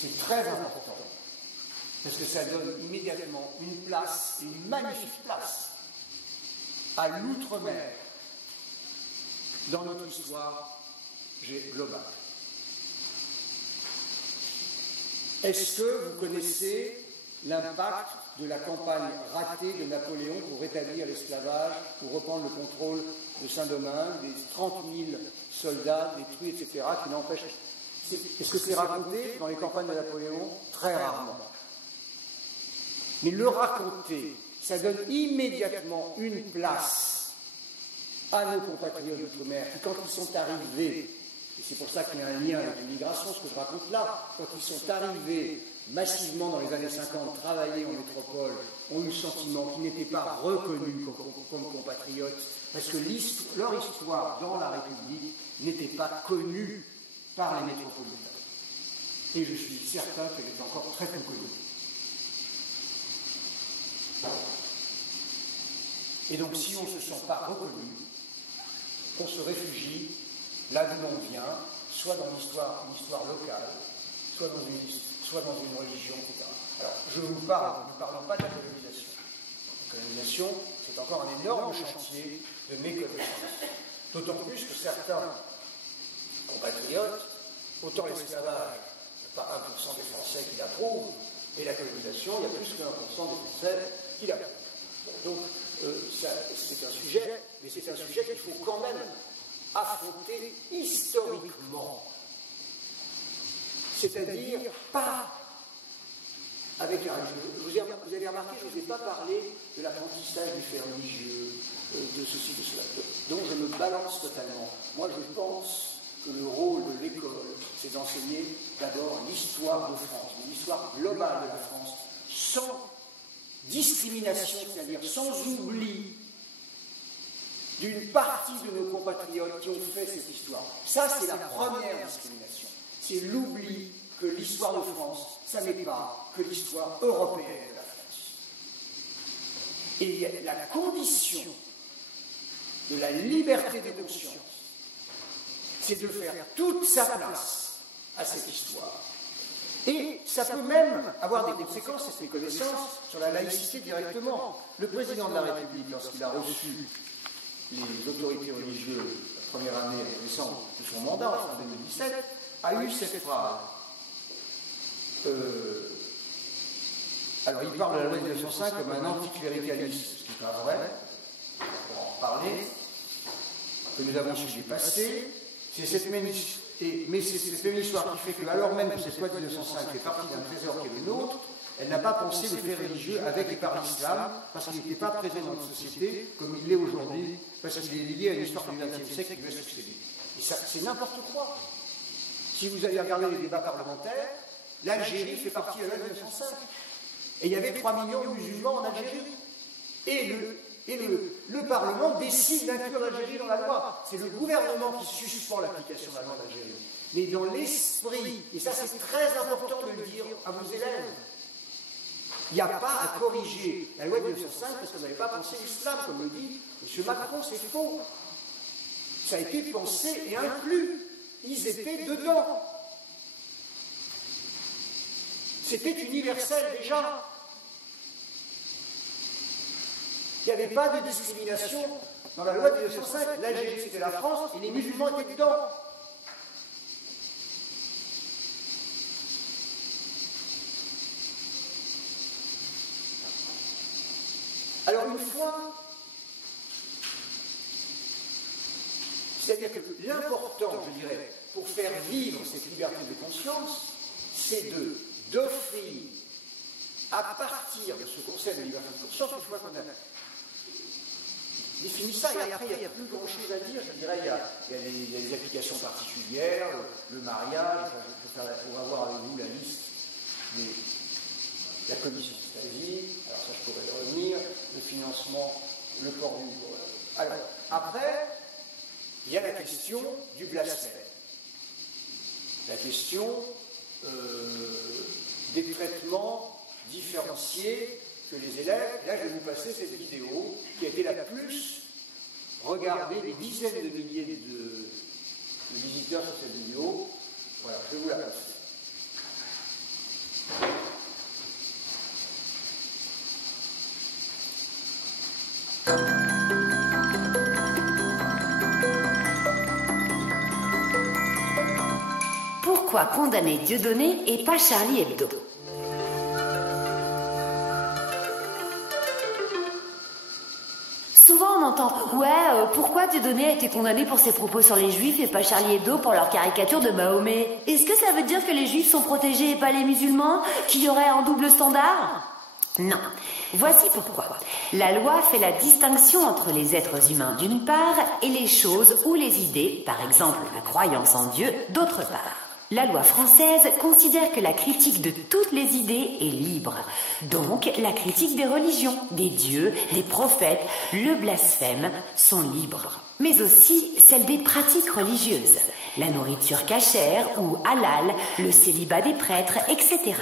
C'est très important, parce que ça donne immédiatement une place, une magnifique place, à l'outre-mer dans notre histoire globale. Est-ce que vous connaissez l'impact de la campagne ratée de Napoléon pour rétablir l'esclavage, pour reprendre le contrôle de Saint-Domingue, des 30 000 soldats détruits, etc., qui n'empêchent... Est-ce que c'est raconté dans les campagnes de Napoléon? Très rarement. Mais le raconter, ça donne immédiatement une place à nos compatriotes d'outre-mer qui, quand ils sont arrivés, et c'est pour ça qu'il y a un lien avec l'immigration, ce que je raconte là, quand ils sont arrivés massivement dans les années 50, travailler en métropole, ont eu le sentiment qu'ils n'étaient pas reconnus comme compatriotes, parce que leur histoire dans la République n'était pas connue par les métropolitains. Et je suis certain qu'elle est encore très peu connue. Et donc, si on ne se sent pas reconnu, on se réfugie là d'où l'on vient, soit dans une histoire locale, soit dans une religion, etc. Alors, nous ne parlons pas de la colonisation. La colonisation, c'est encore un énorme chantier de méconnaissance. D'autant plus que certains compatriotes, autant l'esclavage, il n'y a pas 1% des Français qui l'approuvent, et la colonisation, il y a plus que 1% des Français qui l'approuvent. Donc, c'est un sujet, mais c'est un sujet qu'il faut quand même affronter historiquement. C'est-à-dire pas avec la religion. Vous avez remarqué, je ne vous ai pas parlé de l'apprentissage du fait religieux, de ceci, de cela, dont je me balance totalement. Moi, je pense que le rôle de l'école, c'est d'enseigner d'abord l'histoire de France, l'histoire globale de la France, sans discrimination, c'est-à-dire sans oubli d'une partie de nos compatriotes qui ont fait cette histoire. Ça, c'est la première discrimination. C'est l'oubli que l'histoire de France, ça n'est pas que l'histoire européenne de la France. Et la condition de la liberté de conscience, c'est de faire toute sa place à cette histoire. Et ça peut même avoir des conséquences, cette méconnaissance, sur la laïcité directement. Le président de la République, lorsqu'il a reçu les autorités religieuses la première année récente de son mandat, en 2017, a eu cette phrase. Alors, il parle de la loi de 1905 comme un anticléricalisme, ce qui n'est pas vrai, on va en parler, que nous avons su dépasser. C'est cette même histoire qui fait que, alors même que cette loi de 1905 fait partie d'un trésor qui est le nôtre, elle n'a pas pensé le fait religieux avec et par l'islam, parce qu'il n'était pas présent dans notre société comme il l'est aujourd'hui, parce qu'il est lié à une histoire du XXe siècle qui va succéder. Et ça, c'est n'importe quoi. Si vous allez regarder les débats parlementaires, l'Algérie fait partie de la loi de 1905. Et il y avait 3 millions de musulmans en Algérie. Et le Parlement décide d'inclure l'Algérie dans la loi. C'est le gouvernement qui suspend l'application de la loi d'Algérie. Mais dans l'esprit, et ça c'est très important de le dire à vos élèves, il n'y a pas à corriger la loi de 1905 parce que vous n'avez pas pensé l'islam, comme le dit M. Macron, c'est faux. Ça a été pensé et inclus. Ils étaient dedans. C'était universel déjà. Il n'y avait pas de discrimination dans la loi de 1905. L'Algérie, c'était la France, et les musulmans étaient dedans. Alors une fois, c'est-à-dire que l'important, je dirais, pour faire vivre cette liberté de conscience, c'est d'offrir, à partir de ce concept de liberté de conscience, une fois qu'on a défini ça, et après il n'y a plus grand-chose à dire, je dirais, il y a des applications particulières, le mariage, on va voir avec vous la liste de la commission d'Asie, alors ça je pourrais y revenir, le financement, le port du... Alors, après, il y a la question du blasphème. La question des traitements différenciés que les élèves... Là, je vais vous passer cette vidéo qui a été la plus regardée, des dizaines de milliers de visiteurs sur cette vidéo. Voilà, je vais vous la passer. Pourquoi condamner Dieudonné et pas Charlie Hebdo? Souvent on entend « Ouais, pourquoi Dieudonné a été condamné pour ses propos sur les juifs et pas Charlie Hebdo pour leur caricature de Mahomet? Est-ce que ça veut dire que les juifs sont protégés et pas les musulmans? Qu'il y aurait un double standard ?» Non. Voici pourquoi. La loi fait la distinction entre les êtres humains d'une part et les choses ou les idées, par exemple la croyance en Dieu, d'autre part. La loi française considère que la critique de toutes les idées est libre. Donc, la critique des religions, des dieux, des prophètes, le blasphème sont libres. Mais aussi celle des pratiques religieuses. La nourriture cachère ou halal, le célibat des prêtres, etc.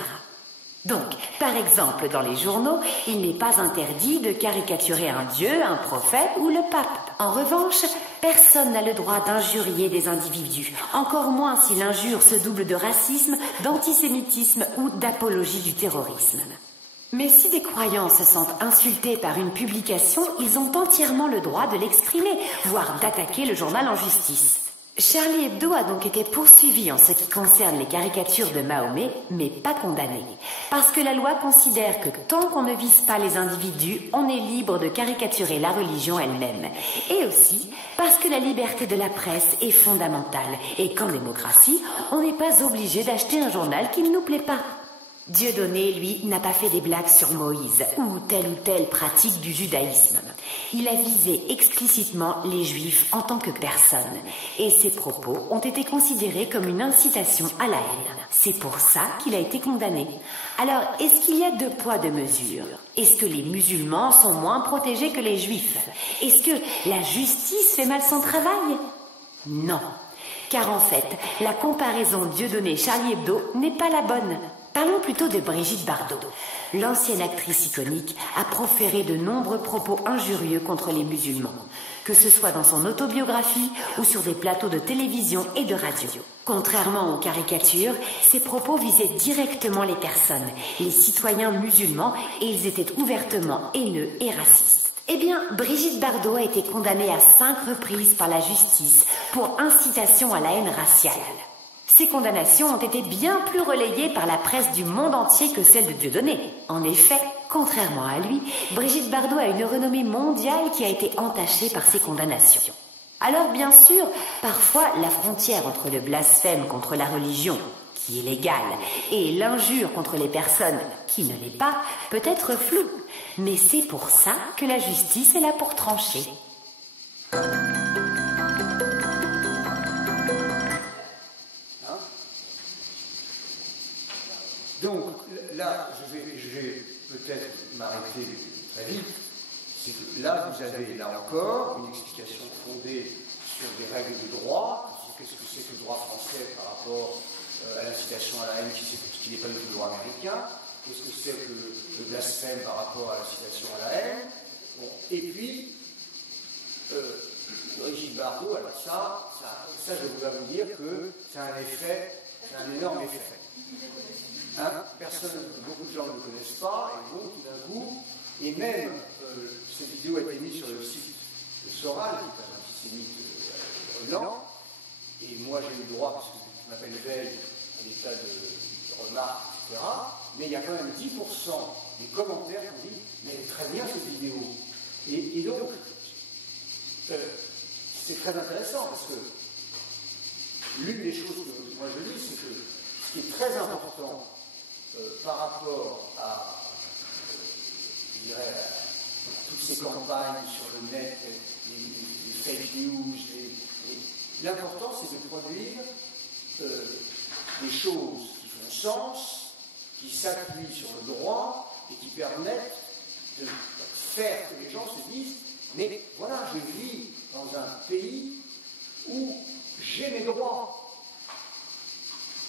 Donc, par exemple, dans les journaux, il n'est pas interdit de caricaturer un dieu, un prophète ou le pape. En revanche, personne n'a le droit d'injurier des individus, encore moins si l'injure se double de racisme, d'antisémitisme ou d'apologie du terrorisme. Mais si des croyants se sentent insultés par une publication, ils ont entièrement le droit de l'exprimer, voire d'attaquer le journal en justice. Charlie Hebdo a donc été poursuivi en ce qui concerne les caricatures de Mahomet, mais pas condamné. Parce que la loi considère que tant qu'on ne vise pas les individus, on est libre de caricaturer la religion elle-même. Et aussi parce que la liberté de la presse est fondamentale et qu'en démocratie, on n'est pas obligé d'acheter un journal qui ne nous plaît pas. Dieudonné, lui, n'a pas fait des blagues sur Moïse ou telle pratique du judaïsme. Il a visé explicitement les juifs en tant que personne et ses propos ont été considérés comme une incitation à la haine. C'est pour ça qu'il a été condamné. Alors, est-ce qu'il y a deux poids, deux mesures? Est-ce que les musulmans sont moins protégés que les juifs? Est-ce que la justice fait mal son travail? Non. Car en fait, la comparaison Dieudonné-Charlie Hebdo n'est pas la bonne. Parlons plutôt de Brigitte Bardot. L'ancienne actrice iconique a proféré de nombreux propos injurieux contre les musulmans, que ce soit dans son autobiographie ou sur des plateaux de télévision et de radio. Contrairement aux caricatures, ces propos visaient directement les personnes, les citoyens musulmans, et ils étaient ouvertement haineux et racistes. Eh bien, Brigitte Bardot a été condamnée à 5 reprises par la justice pour incitation à la haine raciale. Ces condamnations ont été bien plus relayées par la presse du monde entier que celle de Dieudonné. En effet, contrairement à lui, Brigitte Bardot a une renommée mondiale qui a été entachée par ces condamnations. Alors bien sûr, parfois la frontière entre le blasphème contre la religion, qui est légal, et l'injure contre les personnes qui ne l'est pas, peut être floue. Mais c'est pour ça que la justice est là pour trancher. Donc là, je vais peut-être m'arrêter très vite. C'est que là, vous avez là encore une explication fondée sur des règles de droit. Qu'est-ce que c'est que le droit français par rapport à l'incitation à la haine, qui n'est pas du tout le droit américain? Qu'est-ce que c'est que le blasphème par rapport à l'incitation à la haine? Bon. Et puis, Brigitte Bardot, alors ça, je voudrais vous dire que c'est un effet, c'est un énorme effet. Hein, beaucoup de gens ne le connaissent pas, et donc tout d'un coup, et même cette vidéo a été mise sur le site de Soral, qui est un antisémite brûlant, et moi j'ai eu le droit, parce que je m'appelle Veille, à des tas de remarques, etc. Mais il y a quand même 10% des commentaires qui disent « mais elle est très bien cette vidéo ». Et donc, c'est très intéressant, parce que l'une des choses que moi je dis, c'est que ce qui est très important par rapport à, je dirais, à toutes ces campagnes sur le net, les fake news, l'important c'est de produire des choses qui font sens, qui s'appuient sur le droit et qui permettent de faire que les gens se disent mais voilà, je vis dans un pays où j'ai mes droits.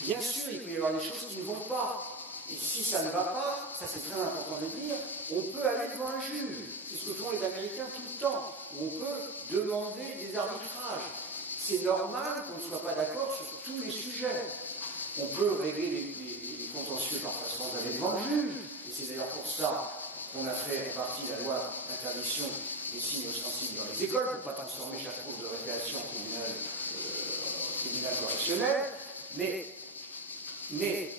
Bien sûr, il peut y avoir des choses qui ne vont pas. Et si ça ne va pas, ça c'est très important de le dire, on peut aller devant un juge. C'est ce que font les Américains tout le temps. On peut demander des arbitrages. C'est normal qu'on ne soit pas d'accord sur tous les sujets. On peut régler les contentieux par façon d'aller devant le juge. Et c'est d'ailleurs pour ça qu'on a fait partie de la loi d'interdiction des signes ostensibles dans les écoles, pour ne pas transformer chaque cours de récréation en tribunal correctionnel. Mais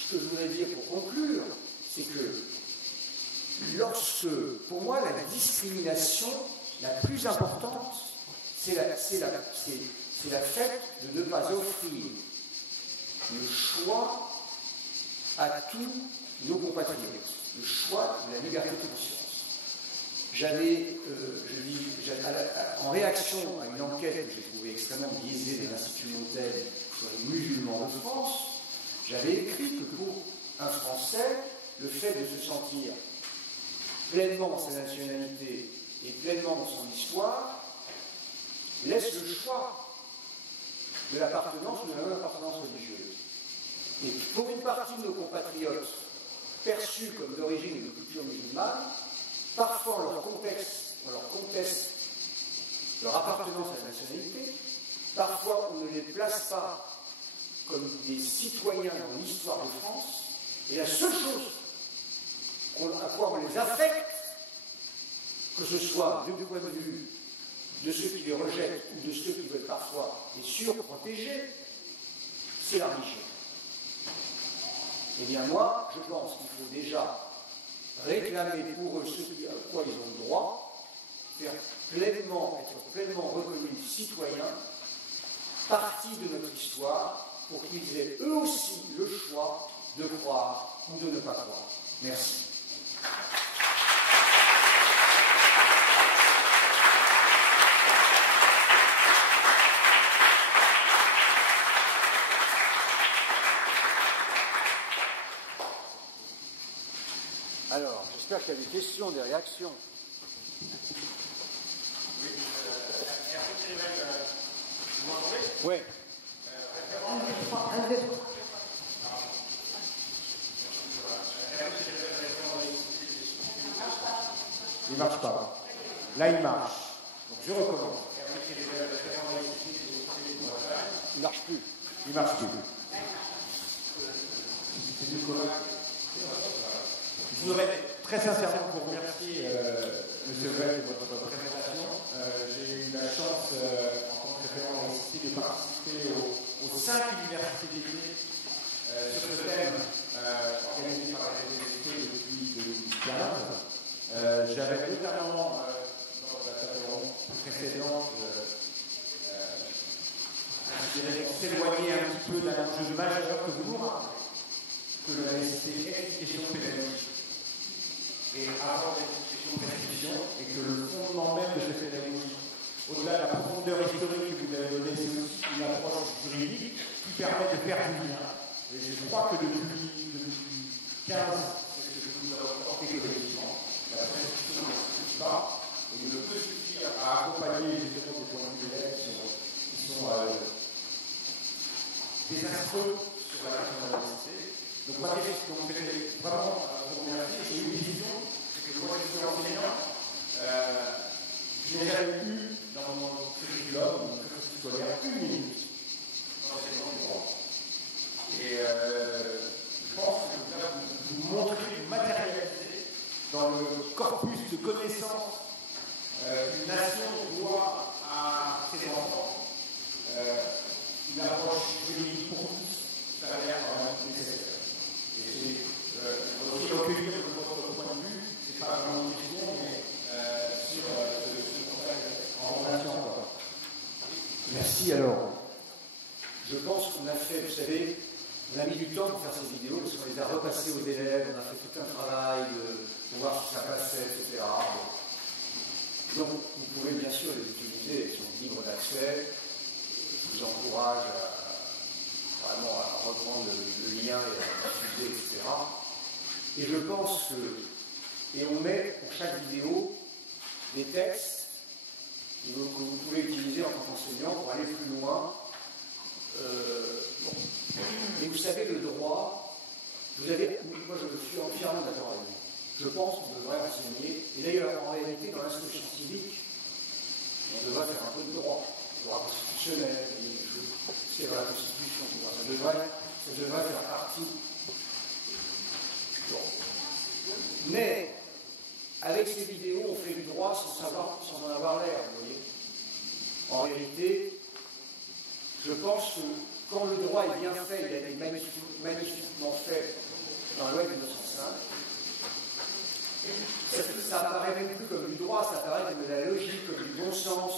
ce que je voudrais dire pour conclure, c'est que pour moi, la discrimination la plus importante, c'est la fait de ne pas offrir le choix à tous nos compatriotes, le choix de la liberté de conscience. En réaction à une enquête que j'ai trouvée extrêmement biaisée de l'Institut Montaigne sur les musulmans de France, j'avais écrit que pour un Français, le fait de se sentir pleinement dans sa nationalité et pleinement dans son histoire laisse le choix de l'appartenance ou de la non-appartenance religieuse. Et pour une partie de nos compatriotes perçus comme d'origine et de culture musulmane, parfois on leur conteste leur appartenance à la nationalité, parfois on ne les place pas comme des citoyens dans l'histoire de France, et la seule chose à quoi on les affecte, que ce soit du point de vue de ceux qui les rejettent ou de ceux qui veulent parfois les surprotéger, c'est la religion. Eh bien moi, je pense qu'il faut déjà réclamer pour eux ce à quoi ils ont le droit, être pleinement reconnus citoyens, partie de notre histoire, pour qu'ils aient eux aussi le choix de croire ou de ne pas croire. Merci. Alors, j'espère qu'il y a des questions, des réactions. Oui. Il ne marche pas. Là, il marche. Donc, je recommence. Il ne marche plus. Il ne marche plus. Je voudrais très sincèrement vous remercier, M. Vell, de votre présentation. J'ai eu la chance, en tant que référent de l'université, de participer aux 5 universités d'été sur ce thème organisé par la université depuis 2015. J'avais notamment, dans la table ronde précédente, s'éloigner un petit peu d'un enjeu majeur que vous nous rappelez, que la nécessité est une question pédagogique. Et avoir des questions de prescription, et que le fondement même de cette pédagogie, au-delà de la profondeur historique que vous avez donnée, c'est aussi une approche juridique qui permet de faire du lien. Et je crois que depuis 2015, c'est ce que nous avons porté collectivement, la prescription ne suffit pas, et il ne peut suffire à accompagner justement des points de vue d'élèves qui sont désastreux sur la question de la laïcité. Donc ma question, c'est vraiment pour vous remercier, j'ai une vision, c'est que moi je suis enseignant, je n'ai jamais eu dans mon curriculum, mon cursus scolaire, une minute d'enseignement du droit. Et je pense que vous montrez, vous matérialisez dans le corpus de connaissances qu'une nation doit à ses enfants, une approche juridique pour tous s'avère nécessaire. Et aussi recueillir de votre point de vue, c'est pas vraiment une question, mais sur ce contexte en relation. Merci. Alors, je pense qu'on a fait, vous savez, on a mis du temps pour faire ces vidéos, parce qu'on les a repassées aux élèves, on a fait tout un travail pour voir si ça passait, etc. Donc, vous pouvez bien sûr les utiliser, elles sont libres d'accès. Je vous encourage vraiment à reprendre le lien et à diffuser, etc. Et je pense que, et on met pour chaque vidéo des textes que vous pouvez utiliser en tant qu'enseignant pour aller plus loin. Bon. Et vous savez, le droit, moi je suis entièrement d'accord avec vous. Je pense qu'on devrait enseigner, et d'ailleurs en réalité dans l'instruction civique, on devrait faire un peu de droit constitutionnel, c'est dans la Constitution, ça devrait faire partie. Bon. Mais avec ces vidéos, on fait du droit sans en avoir l'air, vous voyez. En réalité, je pense que quand le droit est bien fait, il a été magnifiquement fait dans la loi de 1905, ça apparaît même plus comme du droit, ça apparaît comme de la logique, comme du bon sens.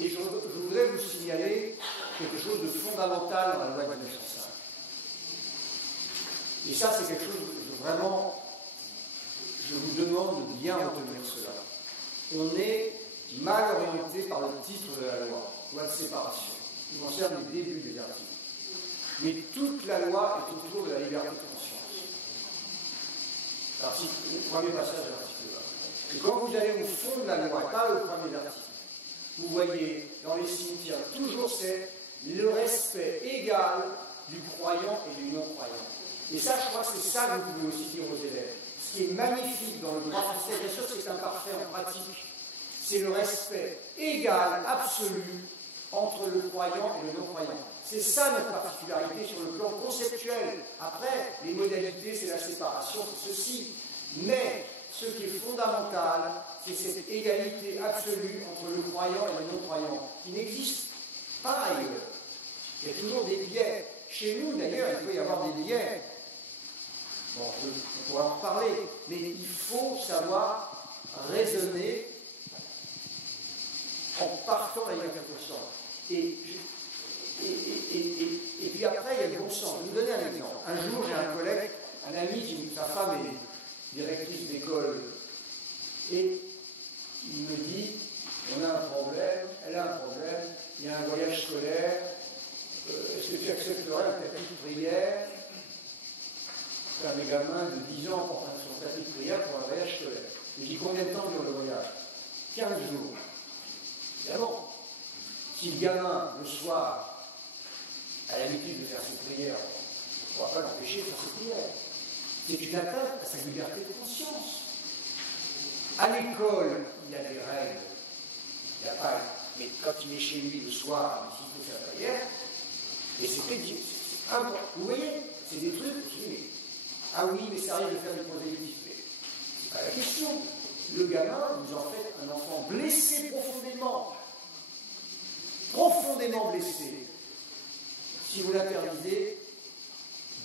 Et je voudrais vous signaler quelque chose de fondamental dans la loi de 1905. Et ça, c'est quelque chose que vraiment, je vous demande de bien retenir cela. On est mal orienté par le titre de la loi de séparation, qui concerne les débuts des articles. Mais toute la loi est autour de la liberté de conscience. Le premier passage de l'article 1. Et quand vous allez au fond de la loi, pas au premier article, vous voyez dans les cimetières, toujours c'est le respect égal du croyant et du non-croyant. Et ça, je crois que c'est ça que vous pouvez aussi dire aux élèves. Ce qui est magnifique dans le droit français, bien sûr c'est imparfait en pratique, c'est le respect égal, absolu, entre le croyant et le non-croyant. C'est ça notre particularité sur le plan conceptuel. Après, les modalités, c'est la séparation, c'est ceci. Mais ce qui est fondamental, c'est cette égalité absolue entre le croyant et le non-croyant, qui n'existe pas ailleurs. Il y a toujours des biais. Chez nous, d'ailleurs, il peut y avoir des biais. Bon, on pourra en parler, mais il faut savoir raisonner en partant de la liberté de conscience. Et puis après, il y a le bon sens. Je vais vous donner un exemple. Un jour, j'ai un collègue, un ami, sa femme est directrice d'école, et il me dit, on a un problème, elle a un problème, il y a un voyage scolaire, est-ce que tu accepterais un tapis de prière qu'un des gamins de 10 ans porte son tapis de prière pour un voyage scolaire? Je dis, combien de temps dure le voyage? 15 jours. Évidemment, si le gamin, le soir, a l'habitude de faire ses prières, on ne va pas l'empêcher de faire ses prières. C'est une atteinte à sa liberté de conscience. À l'école, il y a des règles. Il n'y a pas. Mais quand il est chez lui le soir, s'il faut faire prière, et c'est important. Vous voyez, c'est des trucs, je dis, mais, ah oui, mais ça arrive de faire du prosélytisme. C'est pas la question. Le gamin, vous en faites un enfant blessé profondément. Profondément blessé. Si vous l'interdisez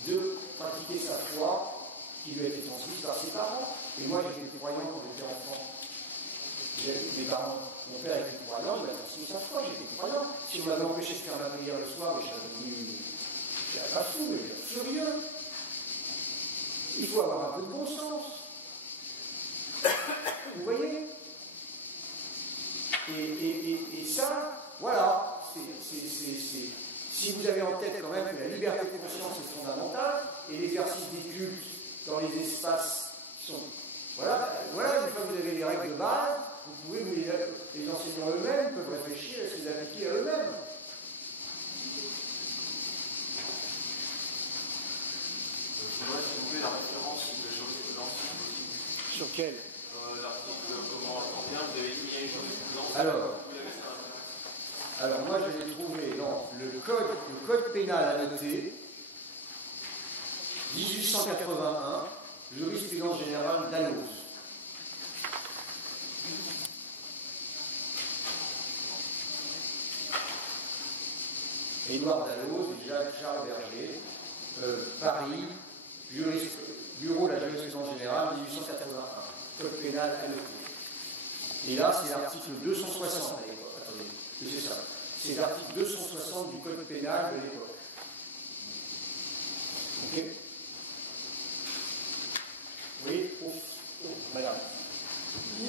de pratiquer sa foi, qui lui a été transmise par ses parents. Et moi, j'étais croyant quand j'étais enfant. Mes parents, mon père était croyant, il m'a transmis sa foi, j'étais croyant. Si on m'avait empêché de faire ma prière le soir, je serais pas fou, mais furieux. Il faut avoir un peu de bon sens. Vous voyez? Et ça, voilà, si vous avez en tête quand même que la liberté de conscience est fondamentale, et l'exercice des cultes dans les espaces qui sont... Voilà, une fois que vous avez les règles de base, vous pouvez, les enseignants eux-mêmes peuvent réfléchir et se les appliquer à eux-mêmes. Je voudrais trouver la référence de jurisprudence. Sur quel? L'article, combien vous avez mis à une jurisprudence? Alors moi je l'ai trouvé dans le code pénal annoté, 1881, jurisprudence générale Dalloz. Édouard Dalloz et Charles Berger, Paris, Bureau de la jurisprudence générale, 1881, code pénal annoté. Et là, c'est l'article 260 à l'époque. Attendez, c'est ça. C'est l'article 260 du code pénal de l'époque. Ok? Oui, madame.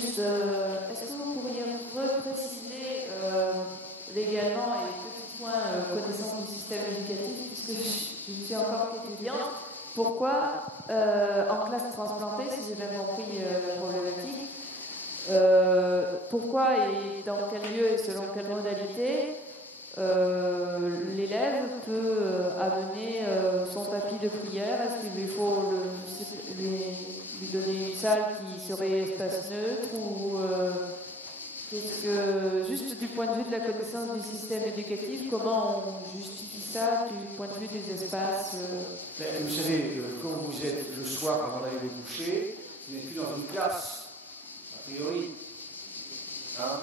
Juste, est-ce que vous pourriez repréciser légalement et petit point connaissance du système éducatif, puisque je suis encore étudiante, pourquoi en classe transplantée, si j'ai bien compris la problématique, Pourquoi et dans quel lieu et selon quelle modalité l'élève peut amener son tapis de prière? Est-ce qu'il lui faut lui donner une salle qui serait espace neutre ou qu'est-ce que, juste du point de vue de la connaissance du système éducatif, comment on justifie ça du point de vue des espaces Vous savez, quand vous êtes le soir avant d'aller vous coucher, vous n'êtes plus dans une classe, a priori. Hein?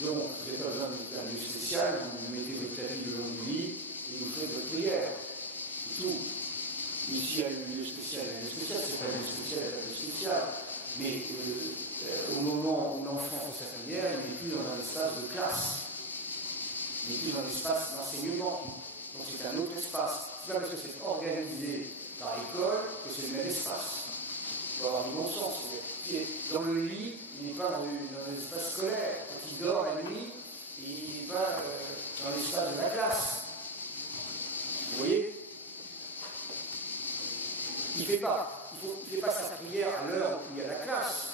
Donc, vous n'avez pas besoin d'un lieu spécial, vous mettez votre tapis le long du lit et vous faites votre prière. C'est tout. Mais s'il y a un lieu spécial, c'est pas un lieu spécial, un lieu spécial. Mais au moment où l'enfant fait sa prière, il n'est plus dans un espace de classe. Il n'est plus dans un espace d'enseignement. Donc c'est un autre espace. C'est pas parce que c'est organisé par l'école que c'est le même espace. Il faut avoir du bon sens. Dans le lit, il n'est pas dans un espace scolaire. Quand il dort la nuit, il n'est pas dans l'espace de la classe. Vous voyez? Il ne fait pas sa prière à l'heure où il y a la classe.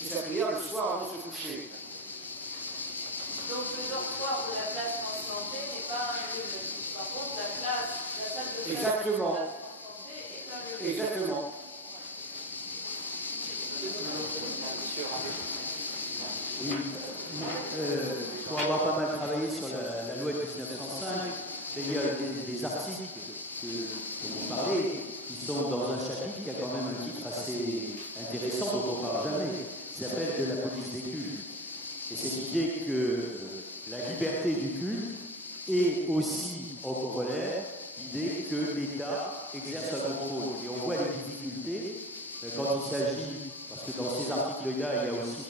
Il fait sa prière le soir avant de se coucher. Donc le dortoir de la classe transplantée n'est pas un lieu neutre. Par contre, la salle de classe Exactement. transplantée est un lieu neutre. Exactement. Oui, pour avoir pas mal travaillé sur la loi de 1905, il y a des articles dont vous parlez qui sont dans un chapitre qui a quand même un titre assez intéressant dont on ne parle jamais, qui s'appelle « De la police des cultes ». Et c'est l'idée que la liberté du culte est aussi en corollaire l'idée que l'État exerce un contrôle. Et on voit les difficultés quand il s'agit, parce que dans ces articles-là, il y a aussi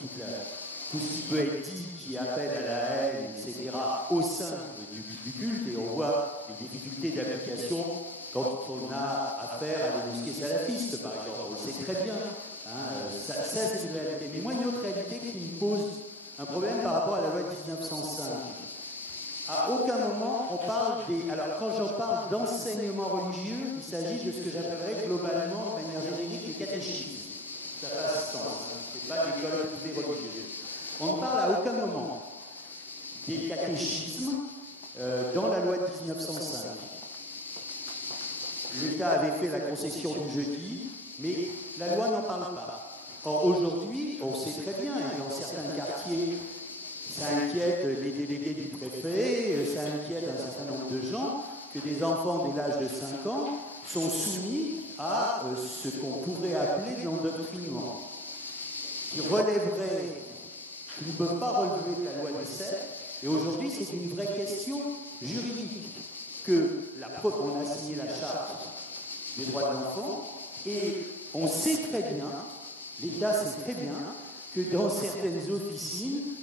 tout ce qui peut être dit, qui appelle à la haine, etc., au sein du culte, et on voit les difficultés d'application quand on a affaire à des mosquées salafistes, par exemple. On le sait très bien. Ça, c'est une réalité. Mais moi, une autre réalité qui me pose un problème par rapport à la loi de 1905. À aucun moment, on parle des... Alors, quand j'en parle d'enseignement religieux, il s'agit de ce que j'appellerais globalement, de manière générique, les catéchismes. Ça passe sans. Ce n'est pas des colonnes religieuses. On ne parle à aucun moment des catéchismes dans la loi de 1905. L'État avait fait la concession du jeudi, mais la loi n'en parle pas. Or, aujourd'hui, on sait très bien, et dans certains quartiers, ça inquiète les délégués du préfet, ça inquiète un certain nombre de gens, que des enfants dès l'âge de 5 ans sont soumis à ce qu'on pourrait appeler l'endoctrinement, qui relèverait, qui ne peut pas relever de la loi des 7. Et aujourd'hui, c'est une vraie question juridique, on a signé la charte des droits de l'enfant, et on sait très bien, l'État sait très bien, que dans certaines officines,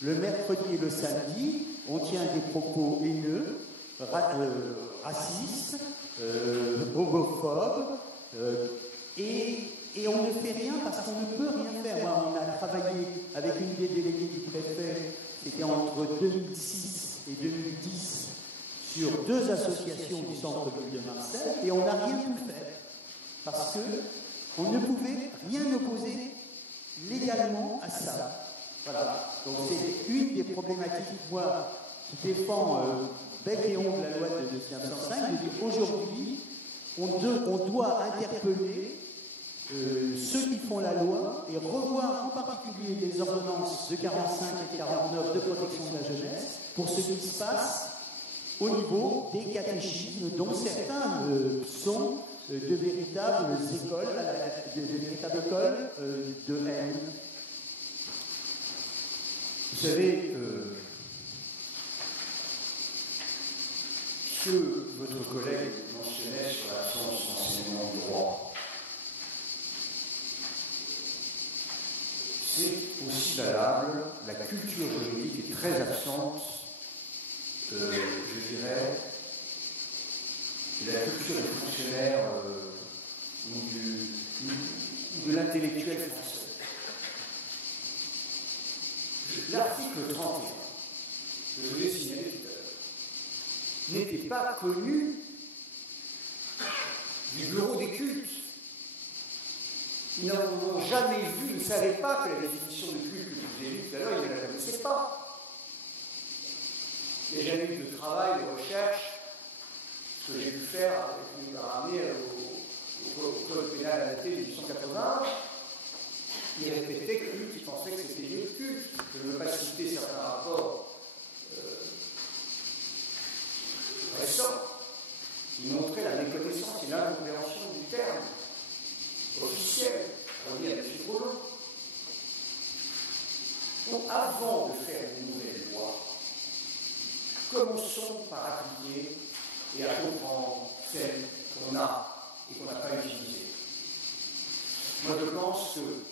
le mercredi et le samedi, on tient des propos haineux, racistes, homophobes, et on ne fait rien parce qu'on ne peut rien faire. Moi, on a travaillé avec une des déléguées du préfet, c'était entre 2006 et 2010, sur 2 associations du centre-ville de Marseille, et on n'a rien pu faire, parce qu'on ne pouvait rien opposer légalement à ça. Voilà. Donc c'est une des problématiques, moi, qui défend bec et ongle la loi de 1905, de dire aujourd'hui, on doit interpeller ceux qui font la loi et revoir en particulier les ordonnances de 45 et 49 de protection de la jeunesse pour ce qui se passe au niveau des catéchismes, dont certains sont de véritables écoles, de haine. Vous savez, ce que votre collègue mentionnait sur l'absence d'enseignement du droit, c'est aussi valable. La culture juridique est très absente, je dirais, de la culture des fonctionnaires ou de l'intellectuel français. L'article 31, que je vous ai signalé tout à l'heure, n'était pas connu du bureau des cultes. Ils n'en ont jamais vu, ils ne savaient pas que la définition de culte que je vous ai vue tout à l'heure, ils ne la connaissaient pas. Il n'y a jamais eu de travail, de recherche, ce que j'ai pu faire, qui m'a ramené au Code pénal adapté de 1880. Il répétait que culte, il pensait que c'était lieu de culte. Je ne veux pas citer certains rapports récents qui montraient la méconnaissance et l'incompréhension du terme officiel, on dit à M. Roland. Donc, avant de faire une nouvelle loi, commençons par appliquer et à comprendre celle qu'on a et qu'on n'a pas utilisée. Moi, je pense que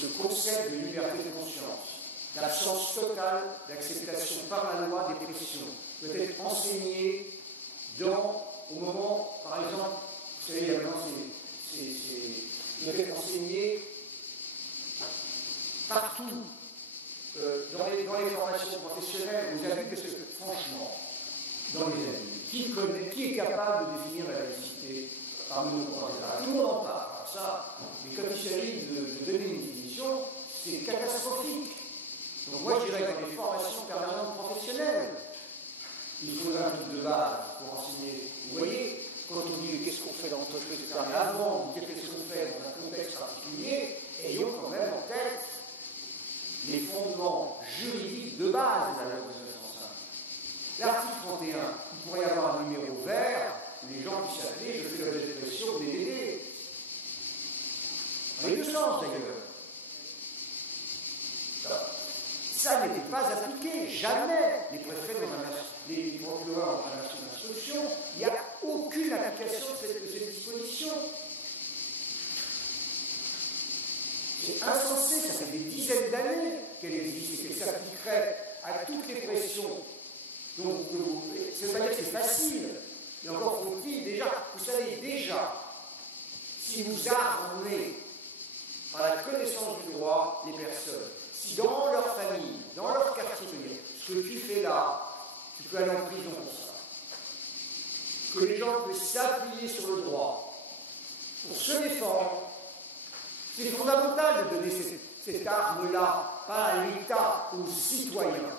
ce concept de liberté de conscience, l'absence totale d'acceptation par la loi des pressions, peut être enseigné au moment, par exemple, vous savez, il y a maintenant peut être enseigné partout, dans les formations professionnelles, vous avez vu que franchement, dans les années, qui est capable de définir la laïcité parmi nos candidats? Tout le monde en parle. Alors ça, mais quand il s'agit de donner une définition, c'est catastrophique. Donc moi, je dirais que dans les formations permanentes professionnelles, il faudra un truc de base pour enseigner. Vous voyez, quand on dit qu'est-ce qu'on fait dans l'entreprise, etc., mais avant, qu'est-ce qu'on fait dans un contexte particulier, ayons quand même en tête les fondements juridiques de base de la loi de 1905. L'article 31, il pourrait y avoir un numéro vert, les gens qui s'appelaient, je fais de la dépression des DD. Dans les deux sens d'ailleurs. Ça n'était pas appliqué, jamais. Les préfets, les procureurs en instruction, il n'y a aucune application de cette disposition. C'est insensé, ça fait des dizaines d'années qu'elle existe et qu'elle s'appliquerait à toutes les pressions. Donc, ça ne veut pas dire que c'est facile, mais encore faut-il déjà, vous savez déjà, si vous armez par la connaissance du droit les personnes, si dans leur famille, dans leur quartier, ce que tu fais là, tu peux aller en prison pour ça, que les gens puissent s'appuyer sur le droit pour se défendre, c'est fondamental de donner cette arme-là, pas à l'État, aux citoyens.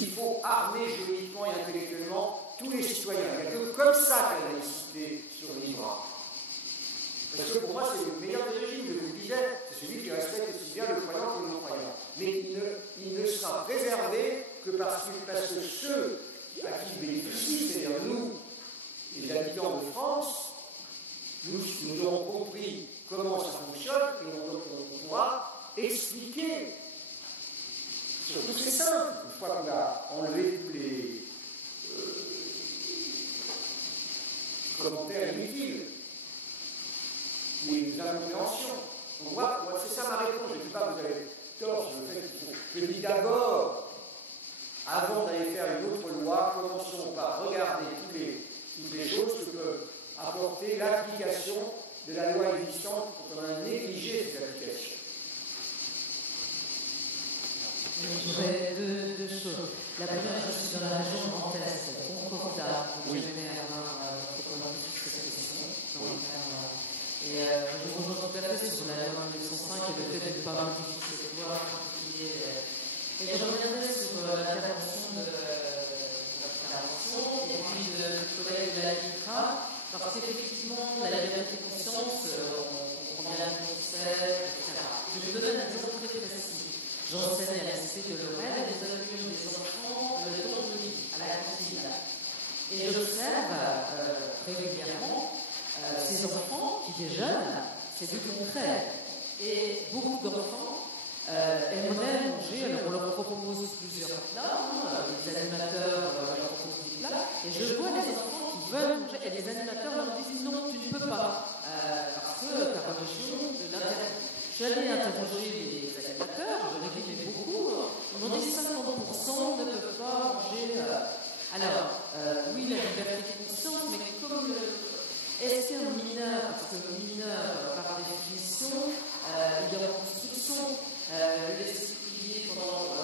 Il faut armer juridiquement et intellectuellement tous les citoyens. Il n'y a que comme ça que la laïcité survivra. Parce que pour moi, c'est le meilleur des régimes, je vous le disais, c'est celui qui respecte aussi bien le croyant que le non-croyant. Mais il ne sera préservé que parce que ceux à qui il bénéficie, c'est-à-dire nous, les habitants de France, nous aurons compris comment ça fonctionne et on pourra expliquer. Surtout c'est simple, une fois qu'on a enlevé tous les commentaires inutiles, les incompréhensions. On voit, c'est ça ma réponse, je ne dis pas que vous avez tort sur le fait qu'il faut. Je dis d'abord, avant d'aller faire une autre loi, commençons par regarder toutes les choses que peut apporter l'application de la loi existante quand on a négligé cette application. J'aurais deux choses. La première, je suis dans la région Grand Est, Concordat, donc je vais avoir proprement sur cette question. Et je vous rejoins tout à fait sur la loi 1905 et le fait de ne pas modifier cette loi en particulier. Et je reviendrai sur l'intervention de votre intervention et puis de notre collègue de la LICRA, parce qu'effectivement, la liberté de conscience, on comprend bien le concept, etc. Je vais vous donner un exemple très précis. J'enseigne à la cité de Lorraine et nous accueillons des enfants le temps de midi à la cantine. Et j'observe régulièrement ces enfants qui déjeunent, c'est du concret. Et beaucoup d'enfants aimeraient manger, alors on leur propose plusieurs plats, les animateurs leur proposent des plats, et je vois les enfants qui veulent manger, et les animateurs leur disent non, tu ne peux pas, parce que ta religion de l'interdit. Je suis allée interroger les animateurs, je les ai beaucoup, ils m'ont dit 50% ne peuvent pas manger. Alors, oui, la liberté de conscience, mais comme est-ce qu'un mineur, parce que le mineur, par définition, il est en construction, laisser prier pendant.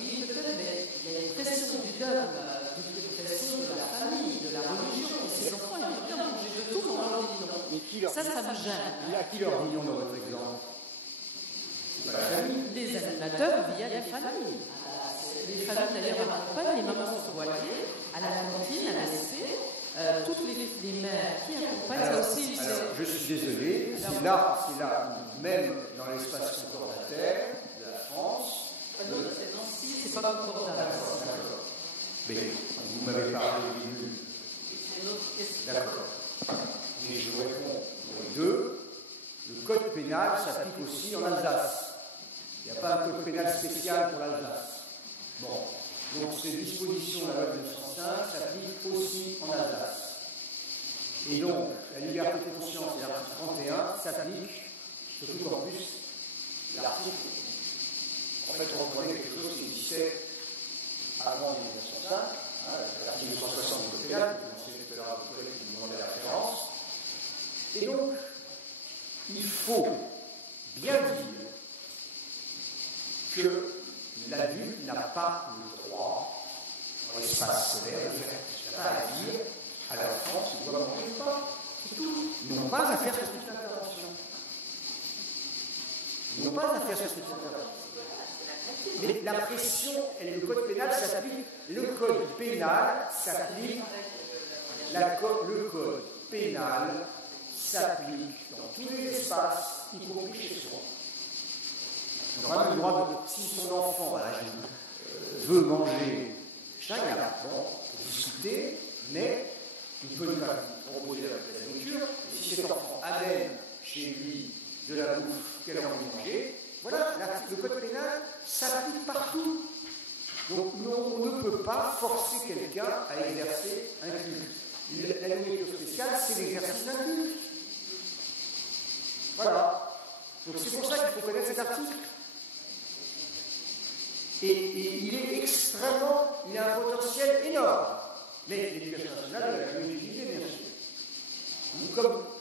Oui, peut-être, mais il y a une pression du dogme, une pression de la famille, de la religion, et ces enfants, ils veulent bien manger de tout, mais on leur dit non. Mais qui Ça me gêne. qui leur dit non dans votre exemple? C'est pas la famille. Les animateurs via les familles. Les familles d'ailleurs accompagnent les mamans voilées à la cantine, à la lycée, toutes les mères qui accompagnent. Alors, ça aussi, je suis désolé, c'est là, même dans l'espace concordataire de la France. non, c'est Nancy, c'est pas concordataire. Mais vous m'avez parlé du. C'est une autre question. D'accord. Mais je vous réponds pour les deux. Le code pénal s'applique aussi en Alsace. Il n'y a pas un code pénal spécial pour l'Alsace. Bon. Donc ces dispositions de la loi de 1905 s'appliquent aussi en Alsace. Et donc, la liberté de conscience et l'article 31 s'appliquent, surtout qu'en plus, l'article, en fait, reprenait quelque chose qui existait avant 1905, l'article 260 du code pénal, que vous mentionniez tout à l'heure à votre collègue qui vous demandait la référence. Et donc, il faut bien dire que l'adulte n'a pas le droit, dans l'espace scolaire, de faire. Il n'a pas à dire à l'enfant s'il doit manger ou pas. C'est tout. Ils n'ont pas à faire cette petite intervention. Ils n'ont pas à faire cette petite intervention. Mais la pression, le code pénal s'applique. Le code pénal s'applique. Le code pénal s'applique dans tous les espaces, y compris chez soi. On n'a pas le droit de. Si son enfant veut manger, chacun apprend, discuter, mais il peut ne pas proposer la nourriture. Si cet enfant amène chez lui de la bouffe qu'elle a envie de manger, voilà, le code pénal s'applique partout. Donc on ne peut pas forcer quelqu'un à exercer un culte. La nourriture spéciale, c'est l'exercice d'un culte. Voilà. Donc c'est pour ça qu'il faut connaître cet article. Et il est extrêmement, il a un potentiel énorme. Mais l'éducation nationale, elle a mieux utilisé, bien sûr.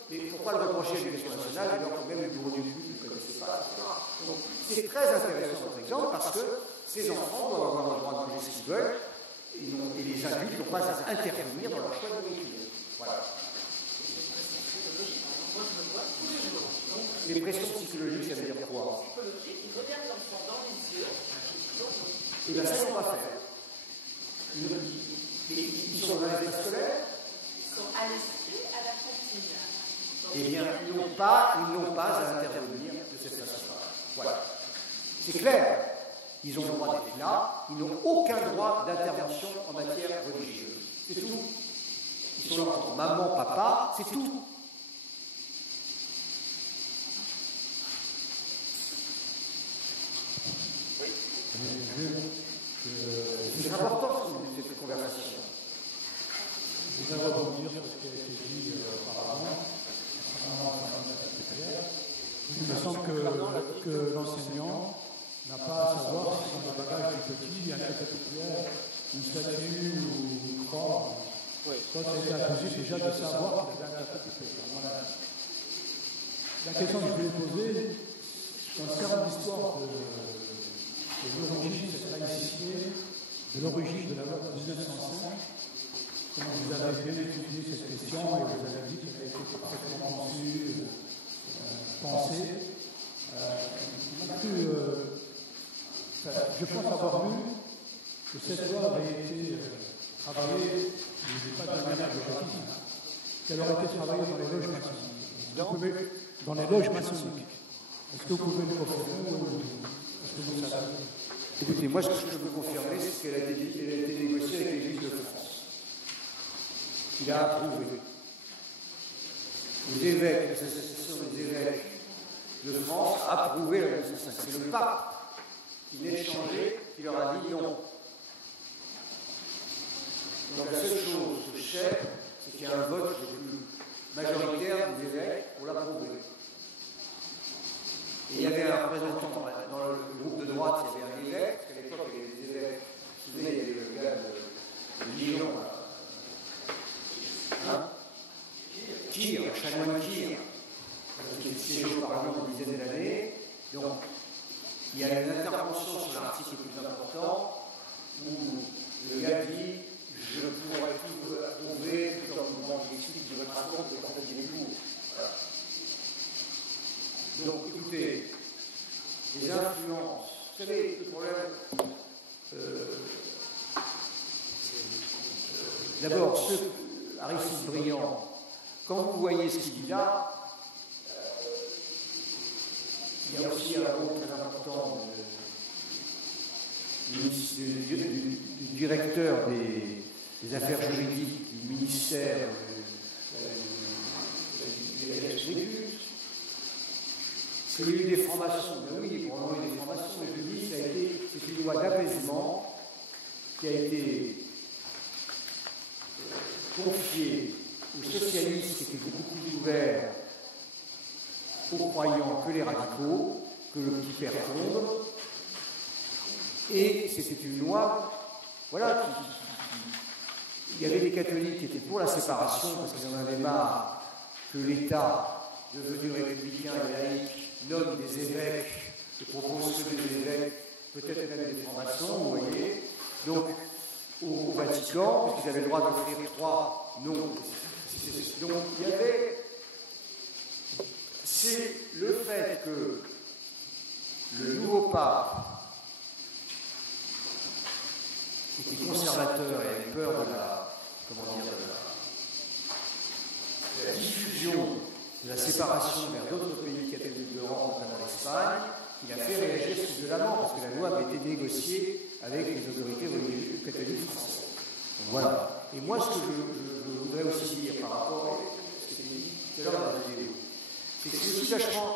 Mais pourquoi le reprocher à l'éducation nationale alors que même le bureau du culte ne le connaissait pas, etc. Donc c'est très intéressant, par exemple, parce que ces enfants doivent avoir le droit de manger ce qu'ils veulent, et les adultes n'ont pas à intervenir dans leur choix de nourriture. Voilà. Les pressions psychologiques, ça veut dire quoi? Psychologique, ils regardent l'enfant dans les yeux. Et bien ça, on va faire. Ils sont dans l'espace scolaire? Ils sont à l'esprit, à la cantine. Eh bien, ils n'ont pas à intervenir de cette façon-là. Voilà. C'est clair. Ils ont le droit d'être là. Ils n'ont aucun droit d'intervention en matière religieuse. C'est tout. Ils sont là entre maman, papa, c'est tout. C'est important cette conversation. Je voudrais rebondir sur ce qui a été dit auparavant. Il me semble que l'enseignant n'a pas à savoir si dans le bagage du petit, il y a une pierre, une statue ou une croix. Ça a été accusé déjà de savoir qu'il avait un catapultaire. Voilà. La question que je voulais poser, concerne l'histoire de l'origine de cette laïcité, de l'origine de la loi de 1905. Comme vous avez bien étudié cette question et vous avez dit qu'elle a été parfaitement conçue, pensée. Je pense avoir lu que cette loi avait été travaillée, pas de manière objective, qu'elle aurait été travaillée dans les loges maçonniques. Dans les loges maçonniques. Est-ce que vous pouvez le confirmer ou est-ce que vous le savez? Écoutez, moi, ce que je peux confirmer, c'est qu'elle a été négociée avec l'Église de France. Il a approuvé. Les évêques, l'association des évêques de France a approuvé la loi de 1905. C'est le pape qui l'a changé, qui leur a dit non. Donc la seule chose que je sais, c'est qu'il y a un vote majoritaire des évêques pour l'approuver. Et il y avait un représentant dans le groupe de droite, il y avait un évêque, parce qu'à l'époque, il y avait des évêques. Vous vous souvenez, il y avait le gars de Lyon, Kir, un chanoine Kir, qui était siégé au Parlement une dizaine d'années. Donc, il y a une intervention sur l'article le plus important, où le gars dit je pourrais tout approuver, tout en vous explique, je me raconte, et en fait, il est lourd. Voilà. Donc écoutez, les influences, vous savez, le problème, d'abord, Aristide Briand, quand vous voyez ce qu'il dit là, il y a aussi un rôle très important du directeur des affaires juridiques du ministère des cultes. Il y a eu des francs-maçons, oui, il y a eu des francs-maçons, mais je dis, c'est une loi d'apaisement qui a été confiée aux socialistes qui étaient beaucoup plus ouverts aux croyants que les radicaux, que le petit père tombe. Et c'était une loi, voilà, il y avait des catholiques qui étaient pour la séparation parce qu'ils en avaient marre que l'État, devenu républicain et laïque, nomme des évêques et propose que des évêques, peut-être même des francs-maçons, vous voyez. Donc, au Vatican, puisqu'ils avaient le droit d'offrir 3 noms. Donc, il y avait. C'est le fait que le nouveau pape, qui était conservateur et avait peur de la diffusion de la séparation vers d'autres pays catholiques d'Europe, notamment l'Espagne, il a fait réagir violemment parce que la loi avait été négociée avec les autorités religieuses catholiques françaises. Donc voilà. Et moi, ce que je voudrais aussi dire par rapport à ce qui était dit tout à l'heure dans la vidéo, c'est que c'est aussi vachement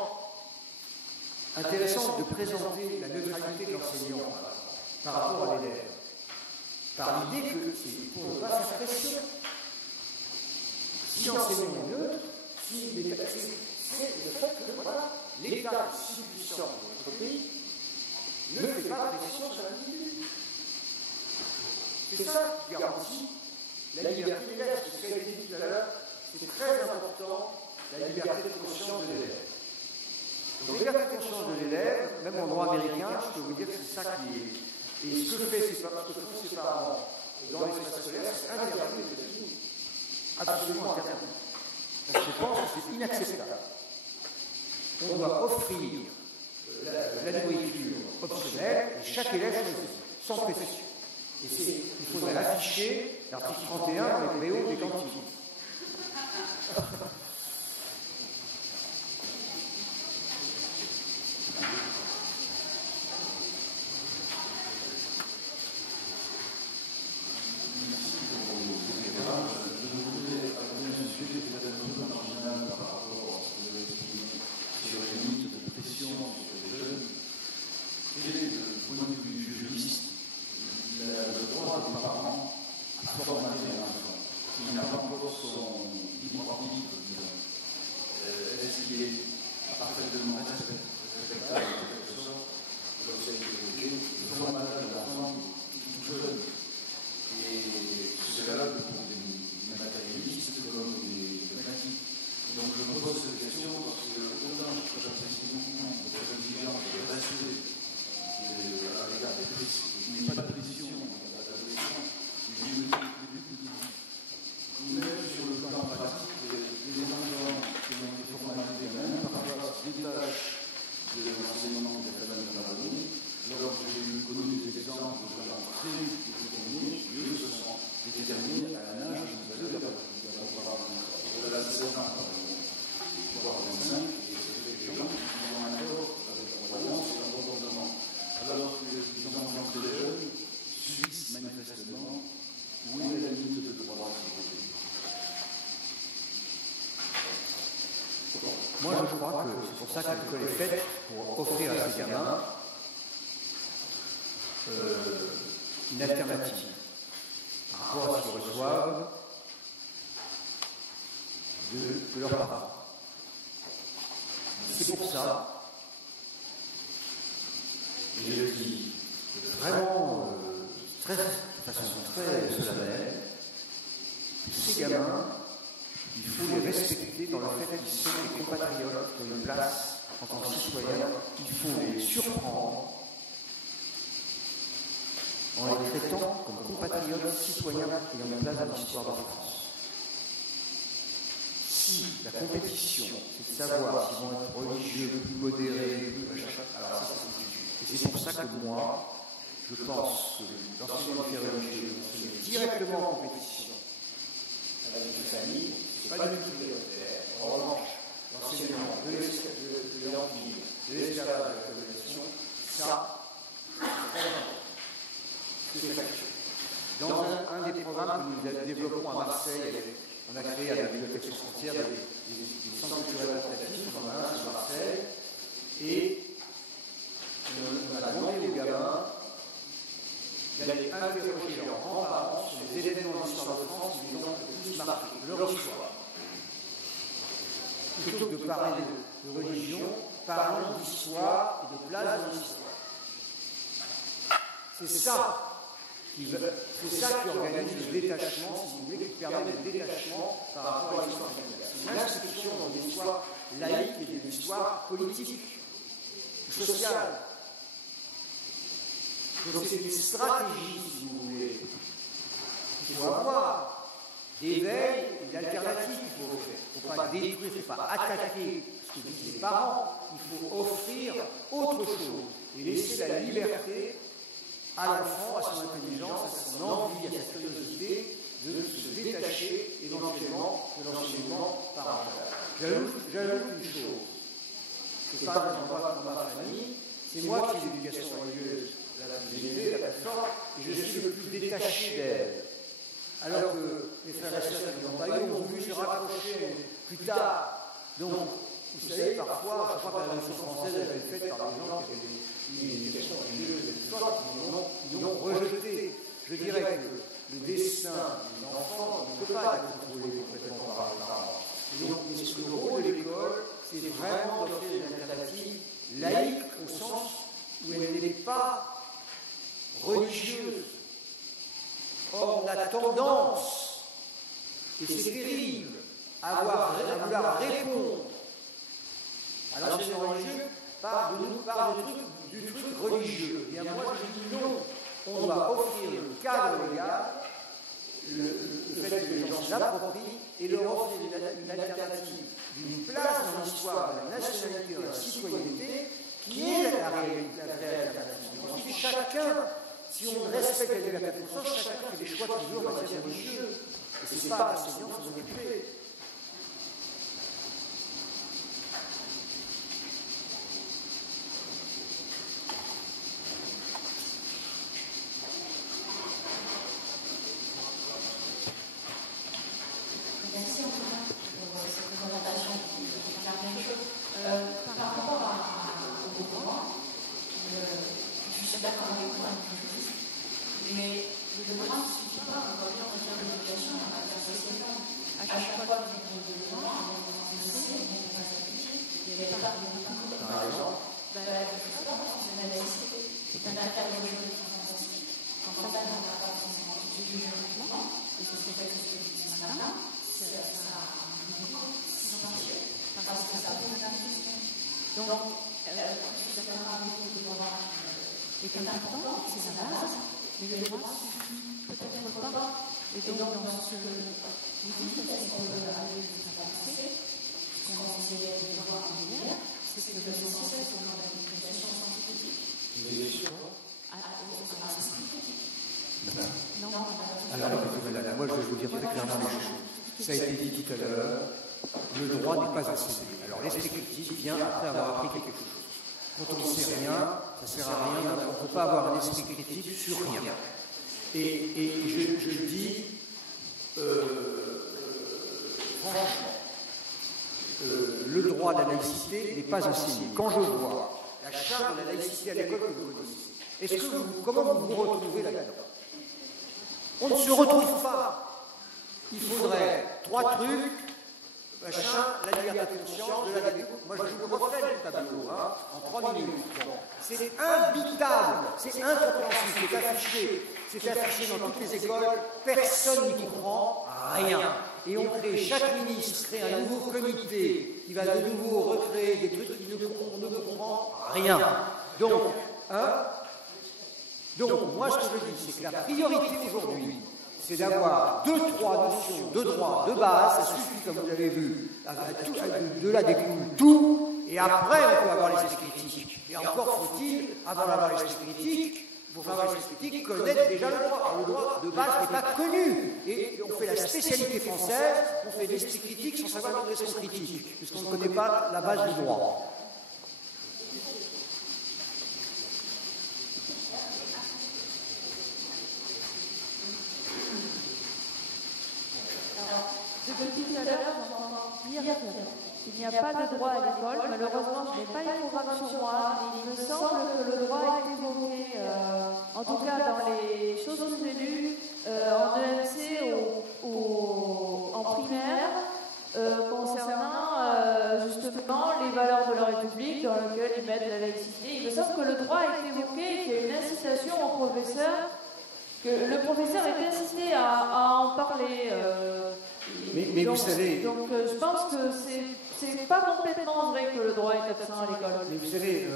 intéressant de présenter la neutralité de l'enseignant par rapport à l'élève, par l'idée que c'est pour ne pas faire pression. Si l'enseignant est neutre, si l'État, c'est le fait que voilà, l'État si puissant dans notre pays ne fait pas pression sur l'individu. C'est ça qui garantit la liberté de l'élève. Ce qui a été dit tout à l'heure, c'est très important, la liberté de conscience de l'élève. Donc, la liberté de conscience de l'élève, même en droit américain, je peux vous dire que c'est ça qui est. Et ce que font ses parents dans l'espace scolaire, c'est interdit aux États-Unis. Absolument interdit. Je pense que c'est inacceptable. On doit offrir la nourriture optionnelle et chaque élève choisit, sans pression. Et il faudrait afficher l'article 31 dans les préaux des cantines. Moi, je crois que c'est pour ça que l'école est faite, pour offrir à ces gamins une alternative par rapport à ce qu'ils reçoivent de leurs parents. C'est pour ça, et je le dis vraiment de façon très solennelle, ces gamins, il faut les respecter dans le fait qu'ils sont des compatriotes qui ont une place en tant que citoyens. Il faut les surprendre en les traitant comme compatriotes citoyens ayant une place dans l'histoire de la France. si la compétition, c'est de savoir s'ils vont être religieux, plus modérés, plus machin, alors ça, c'est foutu. Et c'est pour ça que moi, je pense que l'enseignement des faits religieux, se met directement en compétition avec les familles, c'est pas du tout prioritaire. En revanche, l'enseignement de l'empire, de l'esclavage, de la colonisation, ça, c'est factuel. Dans un des programmes que nous développons à Marseille, on a créé à la Bibliothèque sans frontières des centres culturels adaptatifs, on en a un sur Marseille, et on a demandé aux gamins d'aller interroger leurs grands-parents sur les événements de l'histoire de France qui les ont le plus marqués, leur histoire. Plutôt que de parler de religion, parlons d'histoire et de place dans l'histoire. C'est ça qui organise le détachement, si vous voulez, qui permet le détachement par rapport à l'histoire familiale. C'est une inscription dans une histoire laïque et d'une histoire politique, sociale. Donc c'est une stratégie, si vous voulez, qu'il faut avoir, d'éveil et d'alternative qu'il faut faire. Il ne faut pas détruire, il ne faut pas attaquer ce que disent les parents, il faut offrir autre chose et laisser la liberté à l'enfant, à son intelligence, à son envie, à sa curiosité de se détacher éventuellement de l'enseignement parental. J'ajoute une chose. C'est pas dans ma famille, c'est moi qui ai l'éducation religieuse la plus élevée, la plus forte, et je suis le plus détaché d'elle. Alors que les frères et sœurs qui n'ont pas eu ont voulu se rapprocher plus tard. Donc, vous savez, parfois, je crois que la Révolution française a été faite par des gens qui avaient une éducation religieuse la plus forte, ils l'ont rejeté. Je dirais que le destin des enfants ne peut pas être contrôlé complètement par les parents. Donc, le rôle de l'école, c'est vraiment d'offrir une alternative laïque au sens où elle n'est pas religieuse. Or, on a tendance, et c'est terrible, à vouloir répondre à l'enseignement religieux par du truc religieux. Et à moi, je dis non. On doit offrir le cadre légal, le fait que les gens s'approprient et leur offrir une alternative, d'une place dans l'histoire de la nationalité et de la citoyenneté qui est la réalité, la vraie alternative. Ensuite, chacun, si on respecte la liberté de conscience, chacun fait des choix qu'il veut en matière religieuse. Et ce n'est pas l'enseignant qui s'en occuper. Merci en tout cas pour cette présentation qui déclare bien chose. Par rapport au programme, je suis d'accord avec vous, mais le programme ne suffit pas aujourd'hui en matière d'éducation, en matière sociétale. À chaque fois qu'il y a des besoins, on essaie, on va s'appliquer, il n'y avait pas de beaucoup. Par exemple, je ne sais pas, c'est la laïcité. C'est un cadre juridique fantastique. Quand ça, on n'a pas forcément du juridiquement, et c'est ce que fait ce matin. Ça a silencieux, parce que ça pose la question. Donc, je suis d'accord avec vous que le programme est important, c'est sa base, mais le droit suffit peut-être pas. Et donc, dans ce que vous dites, c'est qu'on peut aller jusqu'à penser, ce qu'on va essayer de voir en hier, c'est que l'essentiel, c'est qu'on a une éducation scientifique. Alors, moi, je vais vous dire très clairement les choses. Ça a été dit tout à l'heure, le droit n'est pas enseigné. Alors l'esprit critique vient après avoir appris quelque chose. Quand on ne sait rien, ça ne sert à rien, on ne peut pas avoir un esprit critique sur rien. Et je dis, franchement, le droit de la laïcité n'est pas enseigné. Quand je vois la charte de la laïcité à l'école que vous connaissez, comment vous vous retrouvez là-dedans? On ne se retrouve pas. Il faudrait 3 trucs, machin, la liberté de conscience, de la découverte. Moi, je vous refais le tableau, en 3 minutes. Bon. C'est imbitable, c'est incompréhensible, c'est affiché dans toutes les écoles, personne n'y comprend rien. Et on crée, chaque ministre crée un nouveau comité qui va de nouveau recréer des trucs qui ne comprend rien. Donc, moi, ce que je dis, c'est que la priorité aujourd'hui, c'est d'avoir 2-3 notions de droit de base, ça suffit, comme vous l'avez vu, de là découle tout, et après on peut avoir les esprits critiques. Et encore faut-il, avant d'avoir les esprits critiques, pour avoir les esprits critiques, connaître déjà le droit. Alors, le droit de base n'est pas connu, et on fait la spécialité française, on fait l'esprit critique sans savoir les raisons critiques, puisqu'on ne connaît pas la base du droit. Depuis tout à l'heure, j'entends dire qu'il n'y a pas de droit à l'école. Malheureusement, je n'ai pas les programmes sur moi, mais il me semble que le droit est évoqué, en tout cas dans les choses que j'ai lues, en EMC en primaire, concernant justement les valeurs de la République dans lesquelles ils mettent la laïcité. Il me semble que le droit est évoqué, qu'il y a une incitation au professeur, que le professeur est incité à en parler. Mais donc, vous savez... Donc je pense que c'est pas complètement vrai que le droit est absent à l'école. Mais vous savez,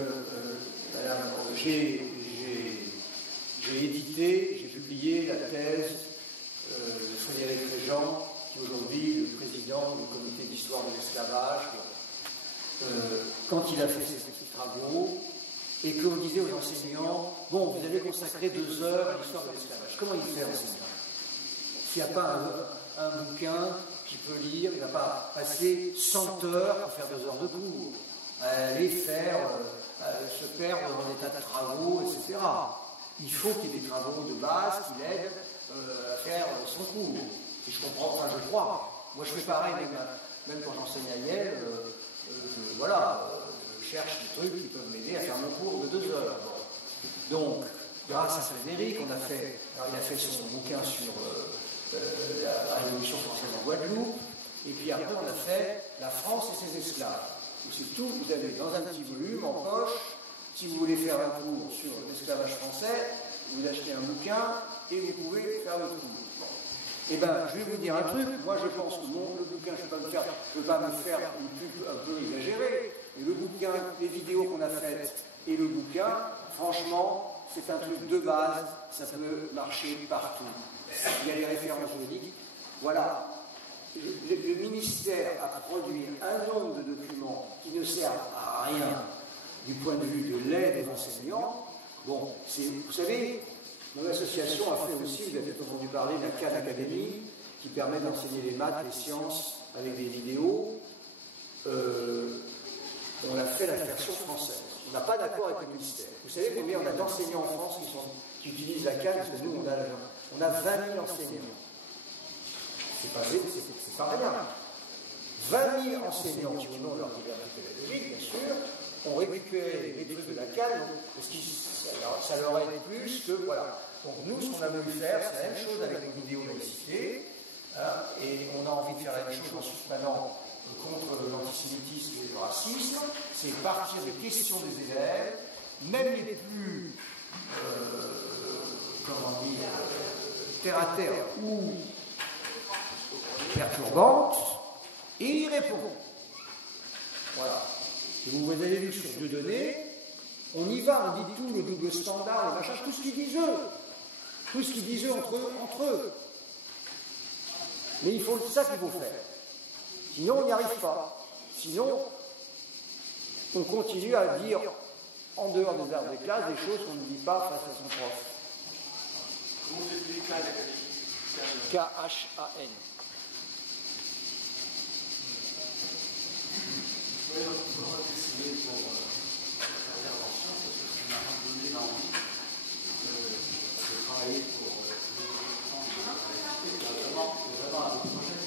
madame, j'ai édité, j'ai publié la thèse de Frédéric Réjean, qui est aujourd'hui le président du comité d'histoire de l'esclavage, quand il a fait ses petits travaux, et que l'on disait aux enseignants, bon, vous avez consacré 2 heures à l'histoire de l'esclavage. Comment il fait l'enseignant? S'il n'y a pas un bouquin qu'il peut lire, il ne va pas passer 100 heures pour faire 2 heures de cours, aller faire, se perdre dans des tas de travaux, etc. Il faut qu'il y ait des travaux de base qui l'aident à faire son cours. Et je comprends, enfin je crois. Moi je fais pareil, même quand j'enseigne à Yale, je cherche des trucs qui peuvent m'aider à faire mon cours de 2 heures. Donc, grâce à Frédéric, il a fait son bouquin sur la Révolution française en Guadeloupe, et puis après on a fait la France et ses esclaves. C'est tout, vous avez dans un petit volume en poche, si vous voulez faire un cours sur l'esclavage français, vous achetez un bouquin et vous pouvez faire le cours. Eh bien, je vais vous dire un truc, moi je pense que le bouquin, je ne veux pas me faire une pub un peu exagérée, mais le bouquin, les vidéos qu'on a faites et le bouquin, franchement, c'est un truc de base, ça peut marcher partout. Il y a les références juridiques. Voilà. Le ministère a produit un nombre de documents qui ne servent à rien du point de vue de l'aide des enseignants. Bon, vous savez, mon association a fait aussi, vous avez peut-être entendu parler de la Khan Academy, qui permet d'enseigner les maths, les sciences avec des vidéos. On a fait la version française. On n'a pas d'accord avec le ministère. Vous savez combien on a d'enseignants en France qui utilisent la Khan, parce que nous, on a 20 000 enseignants. C'est pas rien. 20 000 enseignants qui, au nom de leur liberté pédagogique, bien sûr, ont récupéré les trucs de la Khan, parce que ça leur aide plus que, voilà. Donc nous, ce qu'on a voulu faire, c'est la même chose avec nos vidéos laïcité, et on a envie de faire la même chose en suspendant contre l'antisémitisme et le racisme, c'est partir des questions des élèves, même les plus, terre à terre ou perturbantes, et y répondre. Voilà. Et vous avez vu sur Dieudonné, on y va, on dit tout, le double standard, le machin, tout ce qu'ils disent eux. Tout ce qu'ils disent eux entre eux. Mais c'est ça qu'il faut faire. Sinon, on n'y arrive pas. Sinon, on continue à dire, en dehors des arts des classes, des choses qu'on ne dit pas face à son prof. Comment vous écrivez Khan Academy? K-H-A-N. Oui, donc on va essayer pour l'intervention, parce que ça m'a donné l'envie de travailler pour vraiment un projet.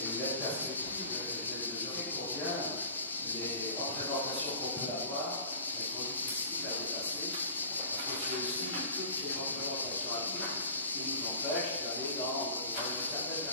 Et la perspective, je réponds bien, les représentations qu'on peut avoir, elles sont difficiles à dépasser, parce que c'est aussi toutes ces représentations actives qui nous empêchent d'aller dans une certaine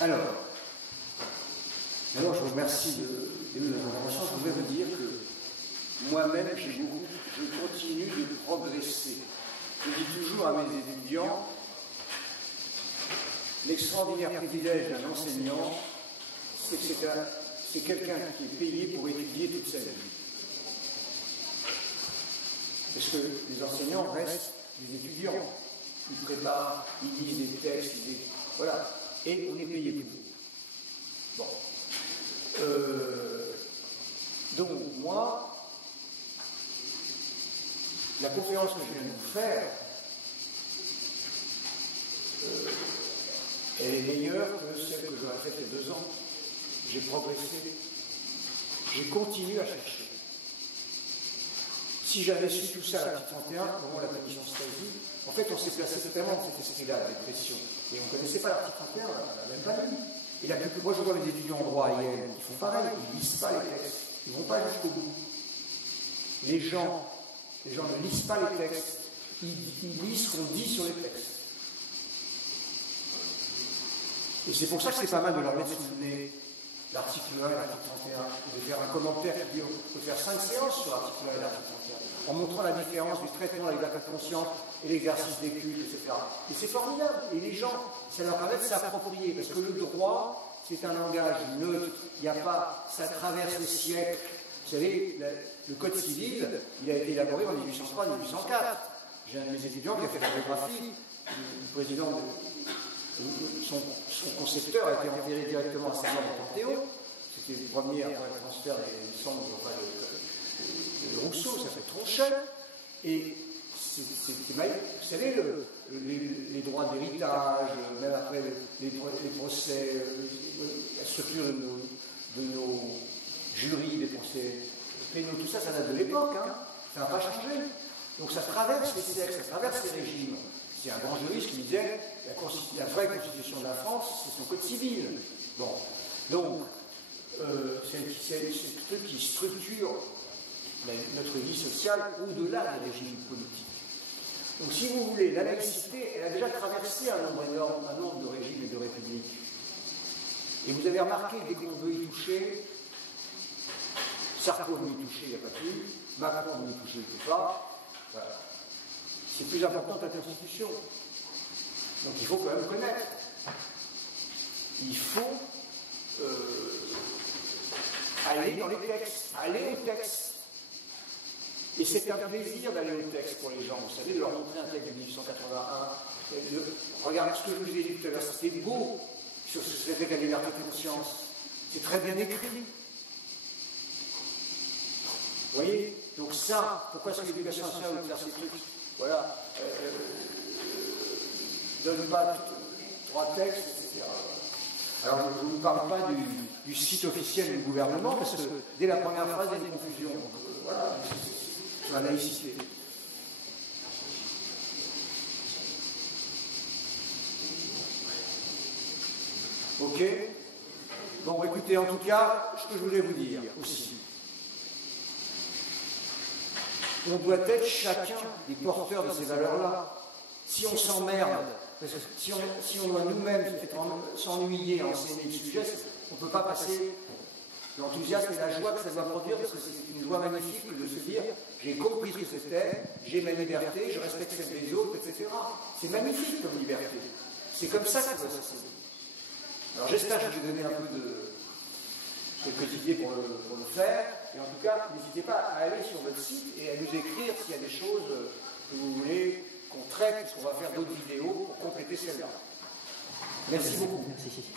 Alors, d'abord, je vous remercie de vos interventions. Je voudrais vous dire que moi-même, je continue de progresser. Je dis toujours à mes étudiants, l'extraordinaire privilège d'un enseignant, c'est que c'est quelqu'un qui est payé pour étudier toute sa vie. Parce que les enseignants restent des étudiants. Ils préparent, ils lisent des textes, voilà. Et on est payé pour. Bon. Donc, moi, la conférence que je viens de vous faire, elle est meilleure que celle que j'aurais faite il y a 2 ans. J'ai progressé. J'ai continué à chercher. Si j'avais su tout ça à l'article 31, comment la commission Stasi, en fait, on s'est placé totalement dans cet esprit-là, la dépression. Et on ne connaissait pas l'article 31, on n'a même pas lu. Et moi, je vois les étudiants en droit à Yale, ils font pareil, ils ne lisent pas les textes, ils ne vont pas jusqu'au bout. Les gens ne lisent pas les textes, ils lisent ce qu'on dit sur les textes. Et c'est pour ça que c'est pas mal de leur mettre sous le nez l'article 1 et l'article 31, et de faire un commentaire qui dit on peut faire 5 séances sur l'article 1 et l'article 31, en montrant la différence du traitement avec la conscience et l'exercice des cultes, etc. Et c'est formidable. Et les gens, ça leur permet de s'approprier, parce que le droit, c'est un langage neutre, il n'y a pas, ça traverse les siècles. Vous savez, le Code civil, il a été élaboré en 1803-1804. J'ai un de mes étudiants qui a fait la biographie, le président son concepteur a été enterré directement à Saint-Maur au Panthéon. C'était le premier après le transfert des cendres de Rousseau, ça fait Tronchet. Et vous savez, les droits d'héritage, même après les procès, la structure de nos jurys, des procès pénaux, tout ça, ça date de l'époque. Hein. Ça n'a pas changé. Donc ça traverse les siècles, ça traverse les régimes. C'est un grand juriste qui disait la vraie constitution de la France, c'est son code civil. Bon. Donc, c'est ce truc qui structure notre vie sociale au-delà des régimes politiques. Donc, si vous voulez, la laïcité, elle a déjà traversé un nombre de régimes et de républiques. Et vous avez remarqué que dès qu'on veut y toucher, Sarko veut y toucher, il n'y a pas plus, Macron veut y toucher, il ne peut pas. Voilà. C'est plus important que la Constitution. Donc il faut quand même connaître. Il faut aller dans les textes, aller au texte. Et c'est un plaisir d'aller au texte pour les gens, vous savez, de leur montrer un texte de 1881. Regardez ce que je vous ai dit tout à l'heure, c'était beau sur ce que c'était la liberté de conscience. C'est très bien écrit. Vous voyez? Donc ça, pourquoi est-ce que l'éducation nationale veut faire ces trucs? Voilà, donne pas 3 textes, etc. Alors, je ne vous parle pas du site officiel du gouvernement, parce que dès la première phrase, il y a une confusion. Donc, voilà, sur la laïcité. Ok? Bon, écoutez, en tout cas, ce que je voulais vous dire aussi. On doit être chacun des porteurs de ces valeurs-là. Si on s'emmerde, parce que si on doit nous-mêmes s'ennuyer à enseigner le sujet, on ne peut pas passer l'enthousiasme et la joie que ça doit produire, parce que c'est une joie magnifique de se dire j'ai compris ce que c'était, j'ai ma liberté, je respecte celle des autres, etc. C'est magnifique comme liberté. C'est comme ça que ça doit s'enseigner. Alors j'espère que je vais donner un peu de quelques idées pour le faire. Et en tout cas, n'hésitez pas à aller sur votre site et à nous écrire s'il y a des choses que vous voulez qu'on traite, parce qu'on va faire d'autres vidéos pour compléter celle-là. Merci beaucoup. Merci.